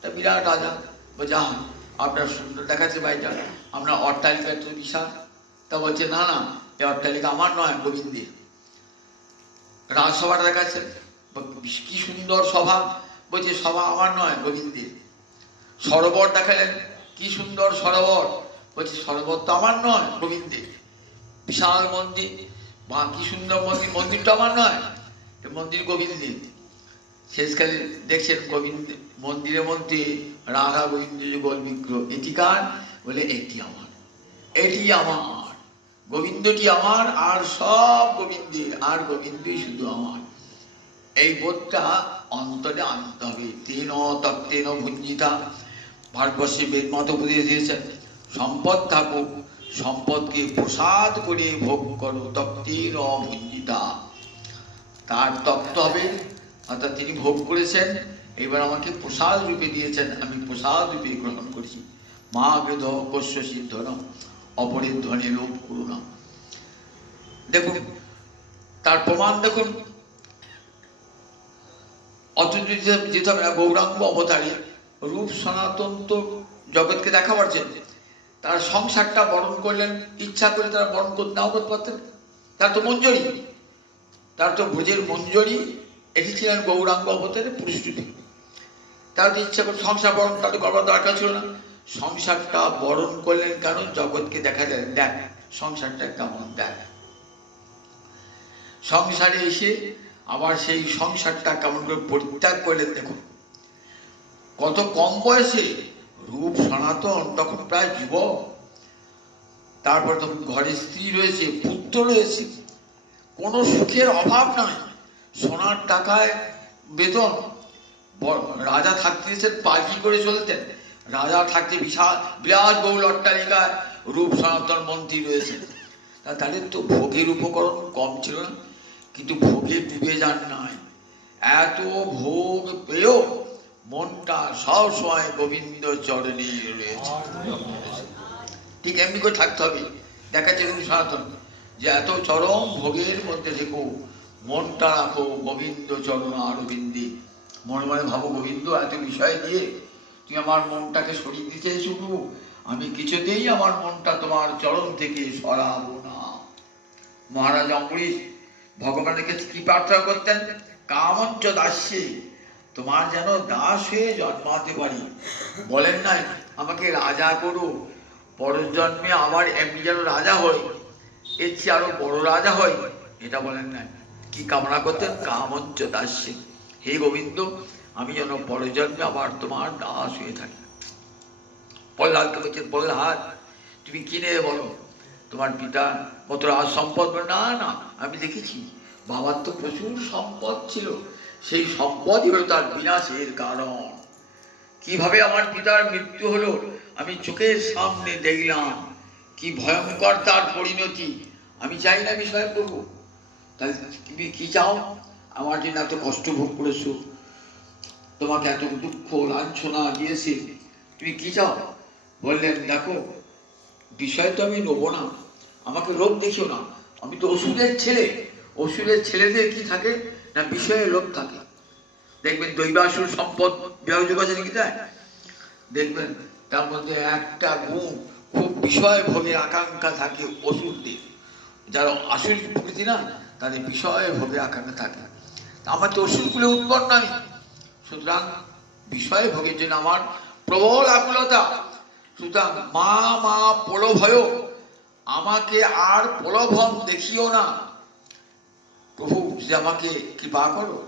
তা বিরাট রাজা বলছে, আপনার সুন্দর দেখাচ্ছে বাড়িটা, আপনার অট্টালিকা তো বিশাল। তা বলছে, না না, এই অট্টালিকা আমার নয়, গোবিন্দের। রাজসভা দেখাচ্ছে, কি সুন্দর সভা, বলছে সভা আমার নয়, গোবিন্দের। সরোবর দেখালেন, কি সুন্দর সরোবর, বলছে সরোবর তো আমার নয়, গোবিন্দের। বিশাল মন্দির, বা কি সুন্দর মন্দির, মন্দিরটা আমার নয়, মন্দির গোবিন্দের। শেষকালে দেখছেন গোবিন্দ মন্দিরের মধ্যে রাধা গোবিন্দ যুগল বিগ্রহ। এটি কার? বলে এটি আমার, এটি আমার, গোবিন্দটি আমার, আর সব গোবিন্দের, আর গোবিন্দই শুধু আমার। এই বোধটা অন্তরে আনতে হবে। তেন তত্ত্বেন ভুঞ্জিতা, ভারতবর্ষে বেদমত উপদেশ দিয়েছেন, সম্পদ থাকুক, সম্পদকে প্রসাদ করে ভোগ করো, তত্ত্বেন ভুঞ্জিতা। তার তত্ত্ব হবে, অর্থাৎ তিনি ভোগ করেছেন, এবার আমাকে প্রসাদ রূপে দিয়েছেন, আমি প্রসাদ রূপে গ্রহণ করছি। মা গৃধ কস্য সিদ্ধন অপরের ধনে লোভ করুণা। দেখুন তার প্রমাণ দেখুন, অথচ যেতে হবে না, গৌরাঙ্গ অবতারে রূপ সনাতন তো জগৎকে দেখাবার জন্য তার সংসারটা বরণ করলেন। ইচ্ছা করে তারা বরণ করতে নাও করতে পারতেন, তার তো মঞ্জরি, তার তো ভোজের মঞ্জরি এসেছিলেন গৌরাঙ্গ অবতারে পুরুষ রূপে। তার তো ইচ্ছা করে সংসার বরণ তার তো করবার দরকার ছিল না। সংসারটা বরণ করলেন কেন? জগৎকে দেখা যায়, দেখ সংসারটা কেমন, দেখ। সংসারে এসে আবার সেই সংসারটা কেমন করে পরিত্যাগ করলেন দেখুন। কত কম বয়সে, রূপ সনাতন তখন প্রায় যুবক, তারপর তখন ঘরে স্ত্রী রয়েছে, পুত্র রয়েছে, কোনো সুখের অভাব নাই, সোনার টাকায় বেতন। রাজা থাকতে পালকি করে চলতেন, রাজা থাকতে বিশাল বিরাট বহুল অট্টালিকায় রূপ সনাতন মন্ত্রী রয়েছে। তাদের তো ভোগের উপকরণ কম ছিল না, কিন্তু ভোগে ডুবে যান নাই। এত ভোগ পেয়েও মনটা সব সময় গোবিন্দ চরণে রয়েছে। ঠিক এমনি করে থাকতে হবে। দেখাচ্ছে রূপ সনাতন যে এত চরম ভোগের মধ্যে থেকেও মনটা রাখো গোবিন্দ চরণ অরবিন্দে। মনে মনে ভাবো, গোবিন্দ এত বিষয় দিয়ে তুমি আমার মনটাকে সরিয়ে দিতে শুরু, আমি কিছুতেই আমার মনটা তোমার চরণ থেকে সরাবো না। মহারাজ অম্বরীশ ভগবানের কাছে কি প্রার্থনা করতেন? কামঞ্চ দাস্যে, তোমার যেন দাস হয়ে জন্মাতে পারি। বলেন নাই আমাকে রাজা করো, পরের জন্মে আবার এমনি যেন রাজা হই, এর চেয়ে আরো বড় রাজা হয়, এটা বলেন নাই। কি কামনা করতেন? কামঞ্চ দাস্যে, হে গোবিন্দ আমি যেন পরের জন্মে আবার তোমার দাস হয়ে থাকি। প্রহ্লাদকে বলছেন, প্রহ্লাদ তুমি কি নেবে বলো, তোমার পিতা কত রাজ সম্পদ? না না, আমি দেখেছি বাবার তো প্রচুর সম্পদ ছিল, সেই সম্পদই হলো তার বিনাশের কারণ। কিভাবে আমার পিতার মৃত্যু হলো আমি চোখের সামনে দেখলাম, কি ভয়ঙ্কর তার পরিণতি। আমি চাই না বিষয় করবো। তাহলে তুমি কি চাও? আমার জন্য এত কষ্ট ভোগ করেছো, তোমাকে এত দুঃখ লাঞ্ছনা দিয়েছে, তুমি কি চাও? বললেন, দেখো বিষয় তো আমি নেবো না, আমাকে লোভ দেখিও না, আমি তো অসুরের ছেলে। অসুরের ছেলেদের কি থাকে না, বিষয়ে লোভ থাকে। দেখবেন দৈবাসুর সম্পদ বিভাগ আছে নাকি, তাই দেখবেন তার মধ্যে একটা গুণ, খুব বিষয় ভোগের আকাঙ্ক্ষা থাকে অসুরদের। যারা আসুর প্রকৃতি না, তাদের বিষয় ভোগের আকাঙ্ক্ষা থাকে। আমার তো অসুর কুলে উৎপন্ন আমি, সুতরাং বিষয় ভোগের জন্য আমার প্রবল আকুলতা। সুতরাং মা মা প্রলোভয়, আমাকে আর প্রলোভন দেখিও না। প্রভু যে আমাকে কৃপা করো,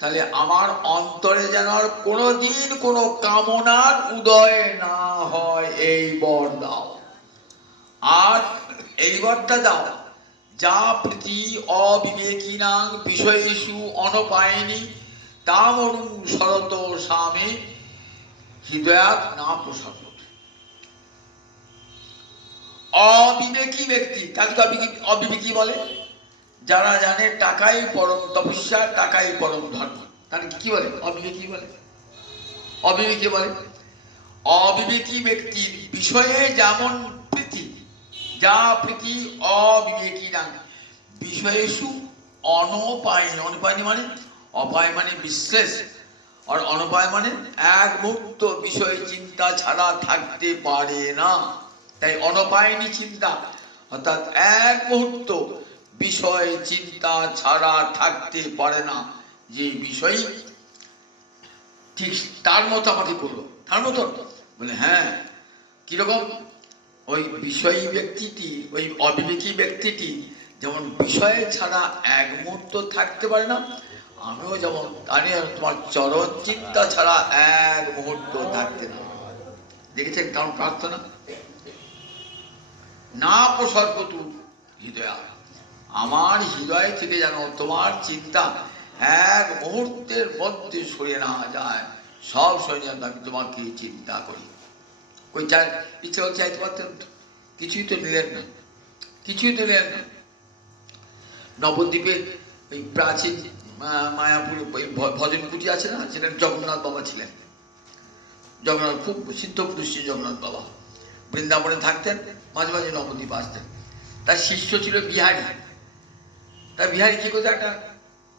তাহলে আমার অন্তরে যেন আর কোনোদিন কোনো কামনার উদয় না হয়, এই বর দাও। আর এই বরটা দাও, যা প্রীতি অবিবেকিনাং বিষয়েষু অনপায়নি তামরু শরত স্বামী হৃদয়াত না প্রসাদ। অবিবেকী ব্যক্তি, তাকে তো অবিবেকী বলে। যারা জানে টাকাই পরম তপস্যা, টাকাই পরম ধর্ম, তাহলে কি বলে? অবিবেকী বলে। অবিবেকী বলে অবিবেকী ব্যক্তির বিষয়ে যেমন প্রীতি, যা প্রীতি অবিবেকী না বিষয়েষু অনপায়নি। অনপায়নি মানে, অপায় মানে বিশ্বাস, আর অনপায় মানে এক মুহূর্ত বিষয় চিন্তা ছাড়া থাকতে পারে না। তাই অনপায়নি চিন্তা, অর্থাৎ এক মুহূর্ত বিষয় চিন্তা ছাড়া থাকতে পারে না, যে বিষয় ঠিক তার মতো আমাকে করলো, তার মতো বলে। হ্যাঁ, কিরকম? ওই বিষয়ী ব্যক্তিটি, ওই অবিবেকী ব্যক্তিটি যেমন বিষয় ছাড়া এক মুহূর্ত থাকতে পারে না, আমিও যেমন তোমার চরণ চিন্তা ছাড়া এক মুহূর্ত থাকতে না। দেখেছেন কারণ প্রার্থনা না প্রসর্গতু হৃদয়া, আমার হৃদয় থেকে যেন তোমার চিন্তা এক মুহূর্তের মধ্যে সরে না যায়, সব সরে যেন আমি তোমাকে চিন্তা করি। ওই চাই ইচ্ছা হচ্ছে চাইতে পারতেন, কিছুই তো নিলেন না, কিছুই তো নিলেন না। নবদ্বীপের ওই প্রাচীন মায়াপুরে ওই ভজন কুটি আছে না, সেখানে জগন্নাথ বাবা ছিলেন। জগন্নাথ খুব সিদ্ধ পুরুষ ছিল জগন্নাথ বাবা, বৃন্দাবনে থাকতেন, মাঝে মাঝে নবদ্বীপ আসতেন। তার শিষ্য ছিল বিহারী। তার বিহারী কি করতে, একটা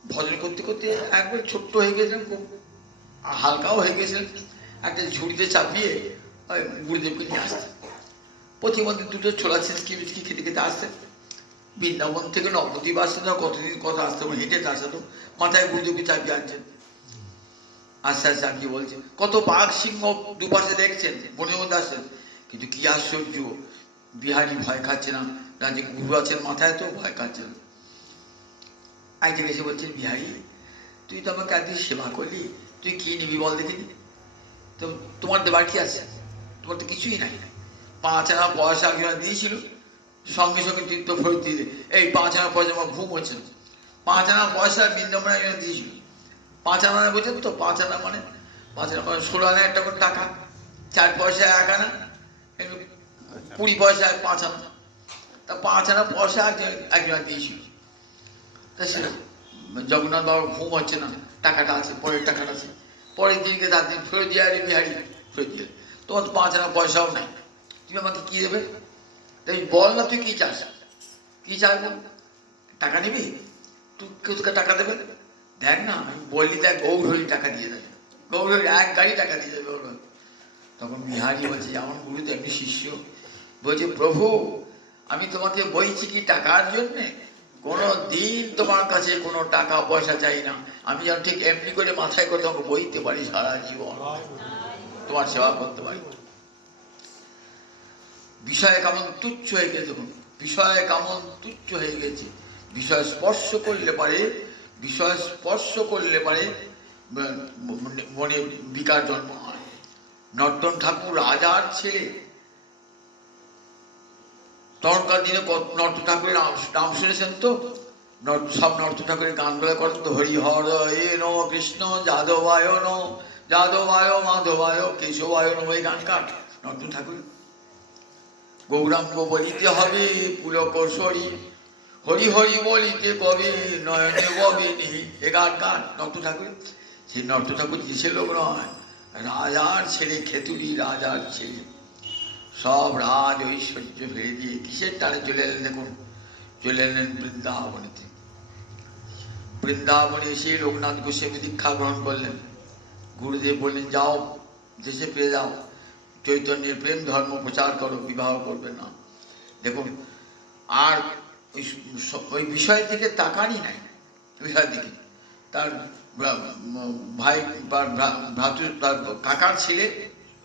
ভজন করতে করতে একবার ছোট্ট হয়ে গেছিলেন, খুব হালকাও হয়ে গেছিলেন, একটা ঝুড়িতে চাপিয়ে গুরুদেবকে নিয়ে আসতেন। প্রতিমধ্যে দুটো ছোলা ছিটকি বিচকি খেতে খেতে আসতেন। বৃন্দাবন থেকে নবদ্বীপ আসতেন, কতদিন কথা আসতে হেঁটে আসতো, মাথায় গুরুদেবকে চাপিয়ে আনছেন। আস্তে আস্তে আপনি বলছেন, কত বাঘ সিংহ দুপাশে দেখছেন, মনের মধ্যে আসছেন, কিন্তু কি আশ্চর্য, বিহারী ভয় খাচ্ছে না, রাজে গুরু আছেন মাথায়, তো ভয় খাচ্ছে না। একদিন এসে বলছেন, বিহারী তুই তো আমাকে একদিন সেবা করলি, তুই কি নিবি বল দেখিনি? তো তোমার দেবার কি আছে? তোমার তো কিছুই নাই। 5 আনা পয়সা একজন দিয়েছিল, সঙ্গে সঙ্গে তুই তো ফেরত দিয়ে দে। এই 5 আনা পয়সা আমার ঘুম হচ্ছে না। 5 আনা পয়সা বৃন্দাবনে একজন দিয়েছিল। 5 আনা বোঝেন তো? 5 আনা মানে 16 আনা একটা করে টাকা, 4 পয়সা 1 আনা, 20 পয়সা 5 আনা। তা 5 আনা পয়সা একজন দিয়েছিল। তা সে জগন্নাথ বাবার ঘুম হচ্ছে না, টাকাটা আছে, পরের টাকাটা আছে। পরের দিনকে তার দিন ফেরত দিয়ে আরে বিহারি ফেরত দিয়ে, তোমার তো 5 আনা পয়সাও নাই, তুমি আমাকে কি দেবে? তাই বল না, তুই কি চাস? কি চাস বল? টাকা নিবি? তুই কেউ তোকে টাকা দেবে? দেখ না, আমি বললি দেখ, গৌর হরি টাকা দিয়ে দেবে, গৌর হরি 1 গাড়ি টাকা দিয়ে দেবে। তখন বিহারি বলছে, আমার গুরু তেমনি শিষ্য, বলছে, প্রভু আমি তোমাকে বলছি কি টাকার জন্যে? কোনো দিন তোমার কাছে কোনো টাকা পয়সা চাই না, আমি যেন ঠিক এমনি করে মাথায় করে তোমাকে বইতে পারি সারা জীবন, তোমার সেবা করতে পারি। বিষয় কেমন তুচ্ছ হয়ে গেছে, দেখুন বিষয় কেমন তুচ্ছ হয়ে গেছে। বিষয় স্পর্শ করলে পারে, বিষয় স্পর্শ করলে পারে মনে বিকার জন্ম হয়। নর্তন ঠাকুর রাজার ছেলে, তখনকার দিনে নর্ত ঠাকুরের নাম শুনেছেন তো, সব নর্ত ঠাকুরের গানগুলো করেন তো, হরিহর এ ন কৃষ্ণ যাদবায় ন যাদবায় মাধবায় কেশবায় ন, এই গান কার? নর্তন ঠাকুর। গৌরাঙ্গ বলিতে হবে পুলক সরি, হরি হরি বলিতে কবে নয়নে ববে নেই, এ গান কার? নর্ত ঠাকুর। সেই নর্ত ঠাকুর দেশের লোক নয়, রাজার ছেলে, খেতুরি রাজার ছেলে। সব রাজ ঐশ্বর্য ফেলে দিয়ে কিসের টানে চলে এলেন দেখুন, চলে এলেন বৃন্দাবনেতে। বৃন্দাবনে এসে লোকনাথ গোস্বামী দীক্ষা গ্রহণ করলেন। গুরুদেব বললেন, যাও দেশে ফিরে যাও, চৈতন্যের প্রেম ধর্ম প্রচার করো, বিবাহ করবে না। দেখুন, আর ওই বিষয়ের দিকে তাকানি নাই, বিষয়ের দিকে। তার ভাই বা ভ্রাতৃ, তার কাকার ছেলে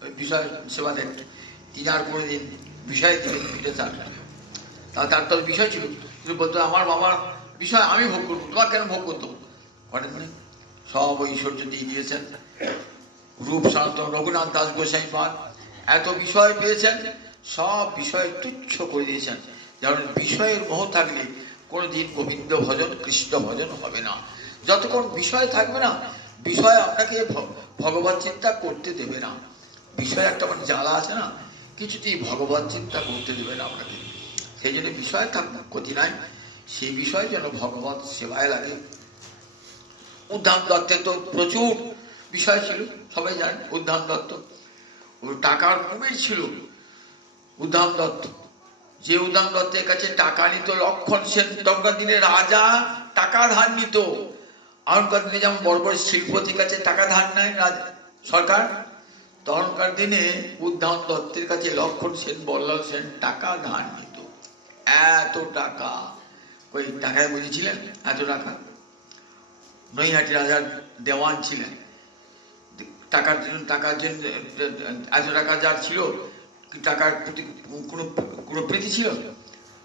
ওই বিষয় সেবা দেন, তিনি আর কোনোদিন বিষয়ের দিকে ফিরে চান। তার তো বিষয় ছিল, তিনি বলতো আমার বাবার বিষয় আমি ভোগ করবো, তোমার কেন ভোগ করতো করেন? মানে সব ঐশ্বর্য দিয়ে দিয়েছেন। রূপ সনাতন রঘুনাথ দাস গোসাই পাদ এত বিষয় পেয়েছেন, সব বিষয় তুচ্ছ করে দিয়েছেন। যেমন বিষয়ের মোহ থাকলে কোনোদিন গোবিন্দ ভজন কৃষ্ণ ভজন হবে না। যতক্ষণ বিষয় থাকবে না, বিষয় আপনাকে ভগবত চিন্তা করতে দেবে না। বিষয় একটা আমার জ্বালা আছে না, কিছুতেই ভগবত চিন্তা করতে দেবে না আপনাকে। সেই জন্য বিষয় থাকুক ক্ষতি নাই, সেই বিষয় যেন ভগবত সেবায় লাগে। উদ্ধান দত্তের তো প্রচুর বিষয় ছিল, সবাই জানেন উদ্ধান দত্ত। ওর টাকার কুমির ছিল উদ্ধান দত্ত। যে উদ্ধান দত্তের কাছে টাকা নিত লক্ষণ সেন, তখনকার দিনে রাজা টাকা ধার নিত। এখনকার দিনে যেমন বড় বড় শিল্পতির কাছে টাকা ধার নেয় সরকার, তখনকার দিনে উদ্ধান দত্তের কাছে লক্ষণ সেন, বল্লাল সেন টাকা ধার নিত। এত টাকা, ওই টাকায় বুঝেছিলেন এত টাকা। নৈহাটি রাজার দেওয়ান ছিলেন, টাকার জন্য এত টাকা যার ছিল, টাকার প্রতি কোনো প্রীতি ছিল?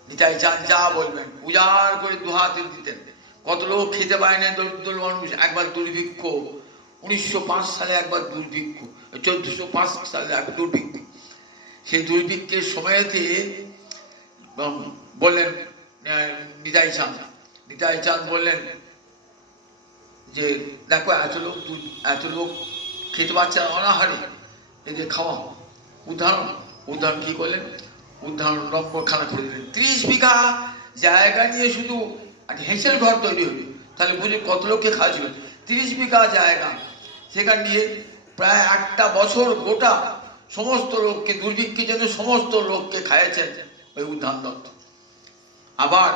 নিতাই চাঁদ যা বলবেন উজাড় করে দুহাতে দিতেন। কত লোক খেতে পায় না, দরিদ্র মানুষ। একবার দুর্ভিক্ষ, 1905 সালে একবার দুর্ভিক্ষ, 1405 সালে এক দুর্ভিক্ষ। সেই দুর্ভিক্ষের সময়তে বললেন নিতাই চাঁদ বললেন যে দেখো এত লোক খেতে পাচ্ছে না, অনাহারে, এদের খাওয়া। উদাহরণ কি করলেন? উদাহরণ রম্বখানা করে দিলেন। 30 বিঘা জায়গা নিয়ে শুধু হেঁসেল ঘর তৈরি হলো, তাহলে বুঝে কত লোককে খাওয়াছিল। 30 বিঘা জায়গা, সেখান নিয়ে প্রায় একটা বছর গোটা সমস্ত লোককে, দুর্ভিক্ষের জন্য সমস্ত লোককে খাইয়েছেন ওই উদ্ধান দত্ত। আবার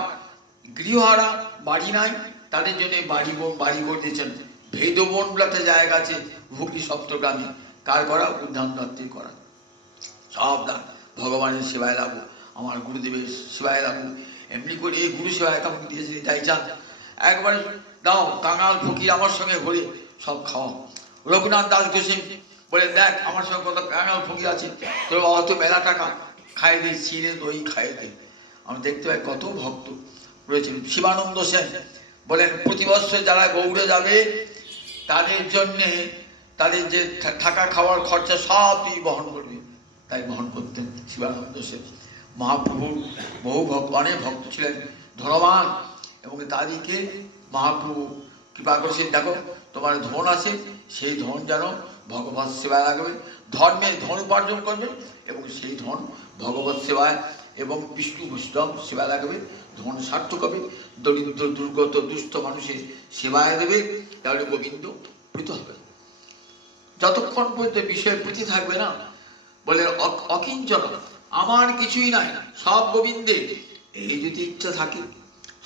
গৃহহারা, বাড়ি নাই, তাদের জন্য বাড়ি করে দিয়েছেন। ভেদবন বলে একটা জায়গা আছে হুগলি সপ্তগ্রামে, কার করা? উদ্ধান দত্তের করা। সব দান ভগবানের সেবায় লাগো, আমার গুরুদেবের সেবায় লাগো। এমনি করে এই গুরু সেবায় কাউকে দিয়েছে তাই চান, একবারে দাও কাঙাল ফকির আমার সঙ্গে ঘুরে সব খাওয়া। রঘুনাথ দাস গোস্বামী বলে, দেখ আমার সঙ্গে কত কাঙাল ফকির আছে, তোর বাবা তো মেলা টাকা, খাইয়ে দে, চিড়ে দই খাইয়ে দে। আমি দেখতে পাই কত ভক্ত রয়েছেন। শিবানন্দ সেন বলেন, প্রতি বছর যারা গৌড়ে যাবে তাদের জন্যে, তাদের যে থাকা খাওয়ার খরচা সব তিনি বহন করবে, তাই বহন করতেন শিবানন্দ সেন। মহাপ্রভুর বহু ভক্ত, অনেক ভক্ত ছিলেন ধনবান, এবং তাদেরকে মহাপ্রভু কৃপা করেছেন, দেখো তোমার ধন আছে, সেই ধন যেন ভগবত সেবায় লাগবে, ধর্মের ধন উপার্জন করবে, এবং সেই ধন ভগবত সেবায় এবং বিষ্ণু বৈষ্ণব সেবায় লাগবে। ধন সার্থক হবে, দরিদ্র দুর্গত দুস্থ মানুষের সেবায় দেবে, তাহলে গোবিন্দ প্রীত হবে। যতক্ষণ পর্যন্ত বিষয়ে প্রীতি থাকবে না, বলে অকিঞ্চন, আমার কিছুই নাই, সব গোবিন্দের, এই যদি ইচ্ছা থাকে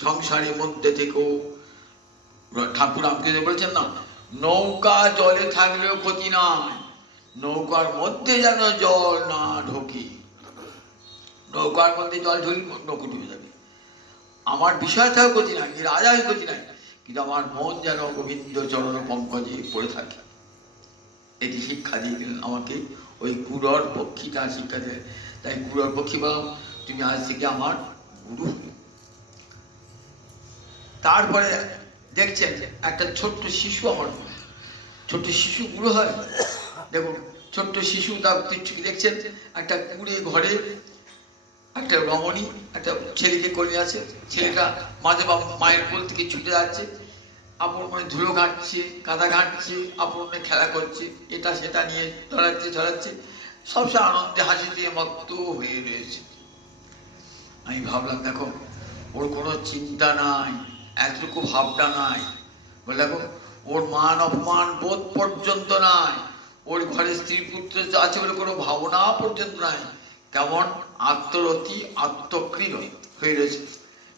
সংসারের মধ্যে থেকেও, ঠাকুর রামকৃষ্ণ বলেছেন না, নৌকা জলে থাকলেও ক্ষতি নাই, নৌকার মধ্যে যেন জল না ঢোকে। নৌকার মধ্যে জল ঢুকলে নৌকো ডুবে যাবে। আমার বিষয়টাও গতি নাই, রাজাই গতি নাই, কিন্তু আমার মন যেন গোবিন্দ চরণ পঙ্কজে পড়ে থাকে। এটি শিক্ষা দিয়ে দিলেন আমাকে ওই গুরুর পক্ষীটা শিক্ষা দেয়। তাই গুরুর পক্ষী বললাম, তুমি আজ থেকে আমার গুরু। তারপরে দেখছেন একটা ছোট্ট শিশু, আমার ছোট্ট শিশু গুরু হয়। দেখুন ছোট্ট শিশু, তার দেখছেন একটা কুড়ে ঘরে একটা রমণী একটা ছেলেকে করে আছে। ছেলেটা মাঝে মায়ের কোল থেকে ছুটে যাচ্ছে, আপন মনে ধুলো ঘাঁটছে, কাদা ঘাঁটছে, আপন মনে খেলা করছে, এটা সেটা নিয়ে ধরাচ্ছে, সবসময় আনন্দে হাসিতে মত্ত হয়ে রয়েছে। আমি ভাবলাম দেখো ওর কোনো চিন্তা নাই, এতটুকু ভাবনা নাই। বলে দেখো ওর মান অপমান বোধ পর্যন্ত নাই, ওর ঘরে স্ত্রী পুত্র আছে বলে কোনো ভাবনা পর্যন্ত নাই। কেমন আত্মরতি আত্মক্রিয় হয়ে রয়েছে,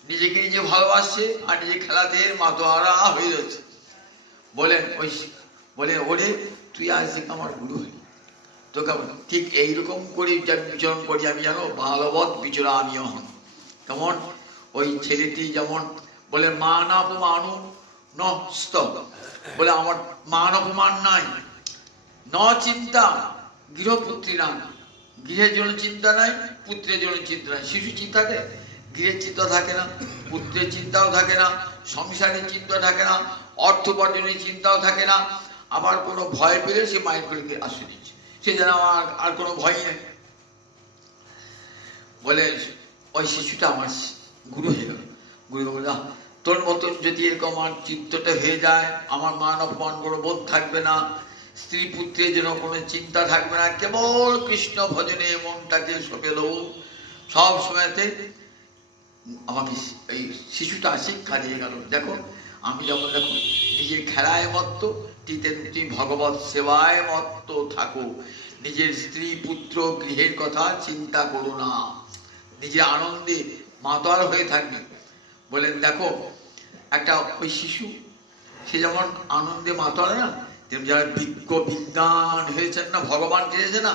নিজেকে নিজে ভালোবাসছে আর নিজে খেলাতে মাতোয়ারা হয়ে রয়েছে। বলেন ওরে তুই আজ থেকে আমার গুরু হলি, তো কেমন ঠিক এইরকম করে বিচরণ করি আমি, জানো ভালবৎ বিচরা আমিও হন। কেমন ওই ছেলেটি যেমন বলে মান অপমানু নস্ত, বলে আমার মান অপমান নাই, ন চিন্তা গৃহপুত্রী না, গৃহের জন্য চিন্তা নাই, পুত্রের জন্য চিন্তা নাই। শিশু চিন্তা দেয়, গৃহের চিন্তা থাকে না, পুত্রের চিন্তাও থাকে না, সংসারের চিন্তা থাকে না, অর্থ উপার্জনের চিন্তাও থাকে না। আবার কোনো ভয় পেলে সে মায়ের কোলে আসে দিচ্ছে, সে যেন আমার আর কোনো ভয় নেই। বলে ওই শিশুটা আমার গুরু হয়ে গেল। গুরু বলে তোর মতন যদি এরকম আমার চিত্তটা হয়ে যায়, আমার মান অপমান কোনো বোধ থাকবে না, স্ত্রী পুত্রের জন্য কোনো চিন্তা থাকবে না, কেবল কৃষ্ণ ভজনে মনটাকে সপেল সব সময়তে আমাকে এই শিশুটা শিক্ষা দিয়ে গেল। দেখো আমি যেমন দেখো নিজের খেলায় মত্ত, তুমি ভগবত সেবায় মত্ত থাকো, নিজের স্ত্রী পুত্র গৃহের কথা চিন্তা করো না, নিজের আনন্দে মাতোয়ার হয়ে থাকবে। বলেন দেখো একটা ওই শিশু, সে যেমন আনন্দে মাতোয়ারা না, তেমন যারা বিজ্ঞ বিজ্ঞান হয়েছেন না, ভগবান চেয়েছে না,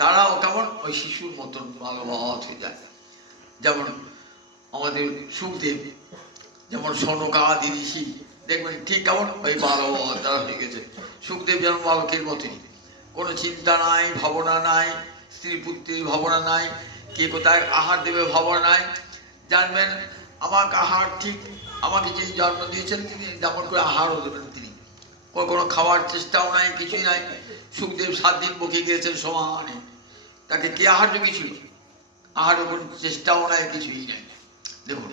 তারাও কেমন ওই শিশুর মতন ভালোবাস হয়ে যায়। যেমন আমাদের সুখদেব, যেমন সনকাদি ঋষি দেখবেন ঠিক কেমন ওই বালক তারা হয়ে গেছে। সুখদেব যেমন বালকের মতনই, কোনো চিন্তা নাই, ভাবনা নাই, স্ত্রী পুত্রীর ভাবনা নাই, কে কোথায় আহার দেবে ভাবনা নাই। জানবেন আমাকে আহার ঠিক আমাকে যিনি জন্ম দিয়েছেন তিনি যেমন করে আহারও দেবেন, তিনি কোনো খাওয়ার চেষ্টাও নাই, কিছুই নাই। সুখদেব 7 দিন বকে গিয়েছেন সমানে, তাকে কে আহার জুগিয়েছিল? আহারের কোনো চেষ্টাও নাই, কিছুই নাই। দেখুন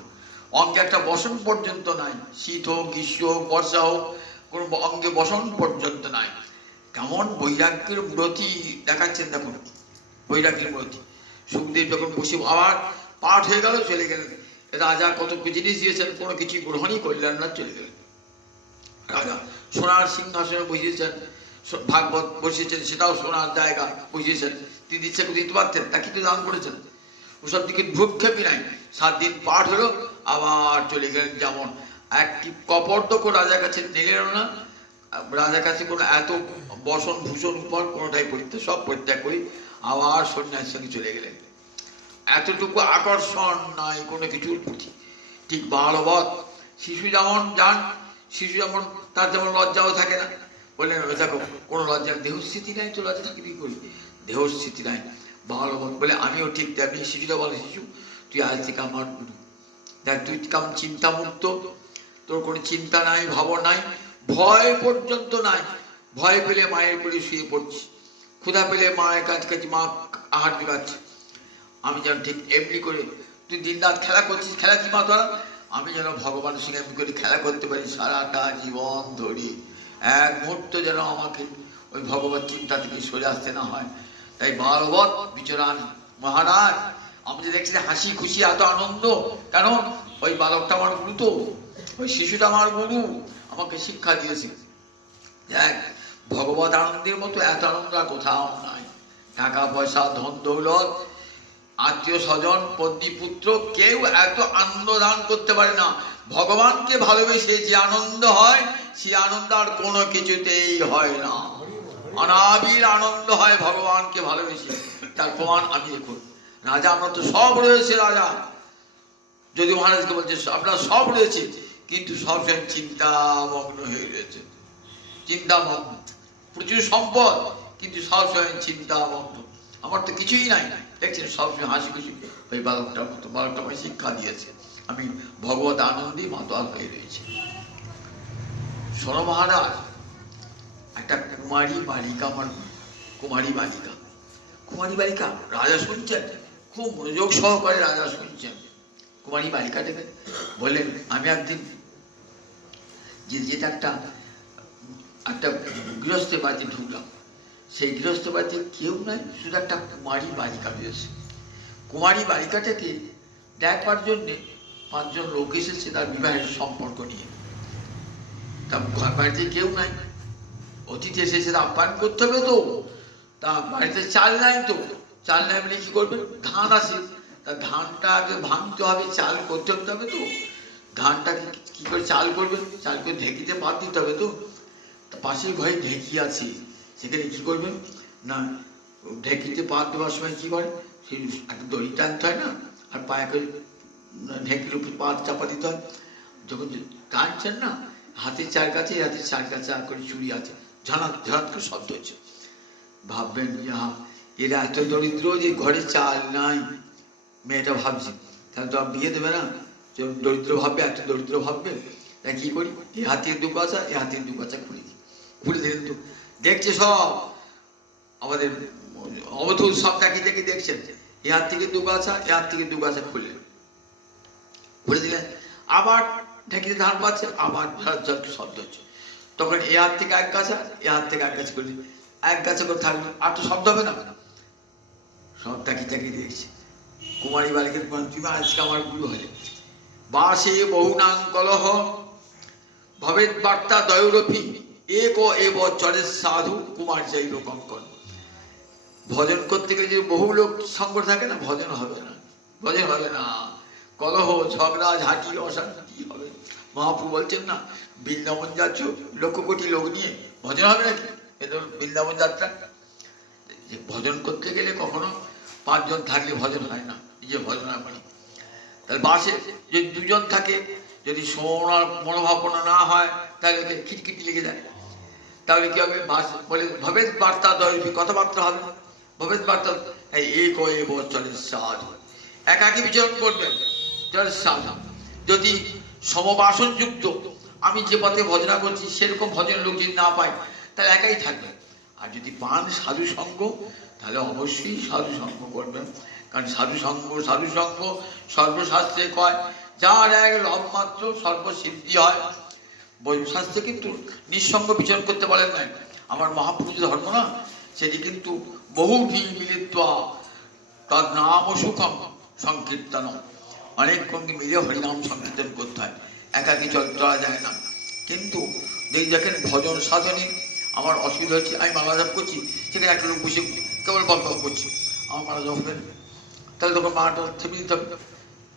অঙ্গে একটা বসন পর্যন্ত নাই, শীত হোক গ্রীষ্ম হোক বর্ষা হোক, কোনো অঙ্গে বসন পর্যন্ত নাই। কেমন বৈরাগ্যের ব্রতী দেখাচ্ছেন, দেখুন বৈরাগ্যের ব্রতী। সুখদেব যখন বসে আবার পাঠ হয়ে গেল, চলে গেলেন। রাজা কত জিনিস দিয়েছেন, কোনো কিছু গ্রহণই করলেন না, চলে গেলেন। রাজা সোনার সিংহাসনে বসিয়েছেন, ভাগবত বসিয়েছেন, সেটাও সোনার জায়গা বসিয়েছেন, তিনি ইচ্ছে করে দিতে পারতেন, তা কিন্তু দান করেছেন। ওসব দিকে ভ্রুক্ষেপই নাই। 7 দিন পাঠ হলো, আবার চলে গেলেন। যেমন একটি কপর্দক রাজার কাছে নিলেন না, রাজার কাছে কোনো এত বসন ভূষণ উপর কোনোটাই পরিত্যাগ, সব পরিত্যাগ করি আবার সন্ন্যাসীর সঙ্গে চলে গেলেন। এতটুকু আকর্ষণ নাই কোনো কিছুর প্রতি। ঠিক বালবৎ শিশু যেমন যান, শিশু যেমন তার যেমন লজ্জাও থাকে না। বললেন ওই দেখো কোনো লজ্জার দেহস্থিতি নাই, তো লজ্জা থাকলে কি করি, দেহস্থিতি নাই। বালবৎ বলে আমিও ঠিক তেমনি। শিশুটা বলে শিশু তুই আজ থেকে আমার গুরু, দেখ তুই কেমন চিন্তামুক্ত, তোর কোনো চিন্তা নাই, ভাবনা নাই, ভয় পর্যন্ত নাই। ভয় পেলে মায়ের কোলে শুয়ে পড়ছি, ক্ষুধা পেলে মায়ের কাছাকাছি মা আহার জোগাচ্ছে। আমি যেন ঠিক এমনি করে, তুই দিন রাত খেলা করছিস, খেলা কি মা তোরা, আমি যেন ভগবানের সঙ্গে এমনি করে খেলা করতে পারি সারাটা জীবন ধরে, এক মুহূর্ত যেন আমাকে ওই ভগবত চিন্তা থেকে সরে আসতে না হয়। তাই ভাগবত বিচরণ মহারাজ আমি যে দেখছি হাসি খুশি এত আনন্দ কেন, ওই বালকটা আমার গুরু, তো ওই শিশুটা আমার গুরু, আমাকে শিক্ষা দিয়েছে। দেখ ভগবত আনন্দের মতো এত আনন্দ আর কোথাও নাই। টাকা পয়সা ধন দৌলত আত্মীয় স্বজন পত্নী পুত্র কেউ এত আনন্দ দান করতে পারে না। ভগবানকে ভালোবেসে যে আনন্দ হয়, সে আনন্দ আর কোনো কিছুতেই হয় না। অনাবিল আনন্দ হয় ভগবানকে ভালোবেসে। তার প্রমাণ আমি দেখুন, রাজা আমরা তো সব রয়েছে, রাজা যদি মহারাজকে বলছে আপনার সব রয়েছে, কিন্তু সবসময় চিন্তামগ্ন হয়ে রয়েছে, চিন্তামগ্ন, প্রচুর সম্পদ কিন্তু সবসময় চিন্তামগ্ন, আমার তো কিছুই নাই, দেখছেন সবসময় হাসি খুশি। ওই বালকটার মতো, বালকটা আমায় শিক্ষা দিয়েছে, আমি ভগবত আনন্দে মাতোয়াল হয়ে রয়েছি। শোনো মহারাজ, একটা কুমারী বালিকা, আমার কুমারী বালিকা, কুমারী বালিকা, রাজা শুনছেন, খুব মনোযোগ সহকারে রাজা শুনছেন। কুমারী বালিকাটাকে বললেন, আমি একদিন যেটা একটা গৃহস্থের বাড়িতে ঢুকলাম, সেই গৃহস্থ বাড়িতে কেউ নাই, শুধু একটা কুমারী বালিকা রয়েছে। কুমারী বালিকাটাকে দেখবার জন্যে 5 জন লোক এসেছে তার বিবাহের সম্পর্ক নিয়ে। তা ঘর বাড়িতে কেউ নাই, অতিথি এসেছে, আপ্যায়ন করতে হবে তো, তা বাড়িতে চাল নাই, তো চাল নাই বলে কি করবেন, ধান আসে, তা ধানটা আগে ভাঙতে হবে, চাল করতে হবে, তো ধানটাকে কি করে চাল করবেন, চাল করে ঢেকিতে পাত দিতে হবে, তো পাশের ঘরে ঢেকি আছে, সেখানে কি করবেন না, ঢেকিতে পাত দেওয়ার সময় কি করে, সেই একটা দড়ি টানতে হয় না, আর পায়ে করে ঢেকির উপর পাত চাপা দিতে হয়। যখন টানছেন না, হাতের চার কাছে করে চুরি আছে, ঝানাত ঝানাত করে শব্দ হচ্ছে, ভাববেন যে হ্যাঁ এরা এত দরিদ্র যে ঘরে চাল নাই। মেয়েটা ভাবছে তাহলে তো বিয়ে দেবে না, দরিদ্র ভাববে, এত দরিদ্র ভাববে, তাই কি করি, এ হাতে 2 গাছা, এ হাতে 2 গাছা খুলে দিই, খুলে দিলেন, তো দেখছে সব আমাদের অবধূত সব তাকিয়ে দেখছেন, এ হাত থেকে 2 গাছা, এ হাত থেকে 2 গাছা খুলে দিলেন, আবার ঢেকিতে ধান পাচ্ছে, আবার জলকে শব্দ হচ্ছে, তখন এ হাত থেকে 1 গাছা, এ হাত থেকে 1 গাছা করলে 1 গাছা করে থাকবে, আর তো শব্দ হবে না, সব তাকিয়ে দেখছে। কুমারী বালিকের তুমি আজকে আমার গুরু হলে, বাসে বহুনাং কলহ ভবেদ বার্তা দয়রপি এক এব চরের সাধু কুমার যাইব কঙ্কন। ভজন করতে গেলে যে বহু লোক সঙ্গ থাকে না, ভজন হবে না, ভজন হবে না, কলহ ঝগড়া ঝাঁটি অশান্তি হবে। মহাপ্রভু বলছেন না, বৃন্দাবন যাচ্ছ 1,00,000 কোটি লোক নিয়ে, ভজন হবে নাকি? বৃন্দাবন যাত্রা, যে ভজন করতে গেলে কখনো 5 জন থাকলে ভজন হয় না, নিজে ভজন হয় না। তাহলে বাসে যদি 2 জন থাকে, যদি শোনার মনোভাবনা না হয়, তাহলে ওকে খিটখিটি লেগে যায়, তাহলে কি হবে, বাস বলে ভবেদ বার্তা দয়রপি, কথাবার্তা হবে, ভবেদ বার্তা এক এব চরের সাধু, একাকী বিচরণ করবেন চরের সাধু। যদি সমবাসনযুক্ত, আমি যে পথে ভজনা করছি সেরকম ভজন লোক যদি না পাই, তাহলে একাই থাকবে। আর যদি পান সাধু সঙ্গ, তাহলে অবশ্যই সাধু সঙ্গ করবেন, কারণ সাধু সঙ্গ সর্বশাস্ত্রে কয়, যার এক লভ মাত্র সর্বসিদ্ধি হয়। শাস্ত্রে কিন্তু নিঃসঙ্গ বিচরণ করতে বলেন নাই। আমার মহাপুরুষ ধর্ম না, সেটি কিন্তু বহু মিলিত্বা তার নাম ও সুখম সংকীর্তন, অনেক সঙ্গে মিলে হরিনাম সংকীর্তন করতে হয়, একাকী চলা যায় না। কিন্তু দেখেন ভজন সাধনে আমার অসুবিধা হচ্ছে, আমি মালা জপ করছি, সেখানে একটা লোক বসে কেবল বক করছি, আমার মালা জপ হবে না, তাহলে তখন মালাটা থেমে দিতে হবে,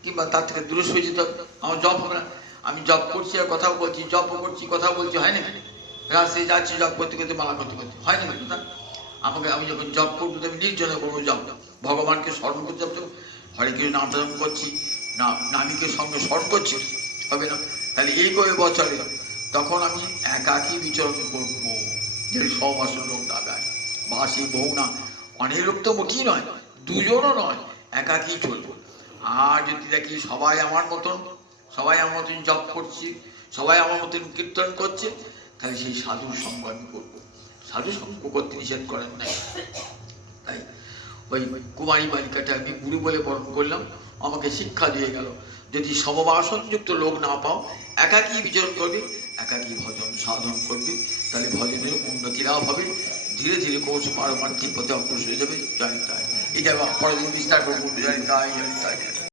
কিংবা তার থেকে দূরে সরে যেতে হবে, আমার জপ হবে না। আমি জপ করছি আর কথাও বলছি, জপ করছি কথাও বলছি, হয় না? রাস্তায় যাচ্ছি জপ করতে করতে, মালা করতে হয় না? আমি যখন জপ করবো, আমি নির্জনে করবো জপ, ভগবানকে স্মরণ করতে জপ, হরে কৃষ্ণ নাম প্রদান করছি, নামীকে সঙ্গে স্মরণ করছি, হবে না? তাহলে এই করে বছরে তখন আমি একাকী বিচরণ করবো, যে সবাসন লোক দাগায়, বাসি বউ না, অনেক লোক তো মোটেই নয়, 2 জনও নয়, একাকী চলবো। আর যদি দেখি সবাই আমার মতন জপ করছি, সবাই আমার মতন কীর্তন করছে, তাহলে সেই সাধুর সঙ্গ আমি করবো, সাধু সঙ্গ করতে নিষেধ করেন নাই। তাই ওই কুমারী বালিকাটা আমি গুরু বলে বরণ করলাম, আমাকে শিক্ষা দিয়ে গেল, যদি সমবাসনযুক্ত লোক না পাও, একাকী বিচরণ করবে, একাকী ভজন সাধন করবে, তাহলে ভজনের উন্নতি লাভ হবে, ধীরে ধীরে কোষ পারমার্থিক পথে অগ্রসর হয়ে যাবে। জানি তাই, এটা পরের দিন বিস্তার করে জানি তাই।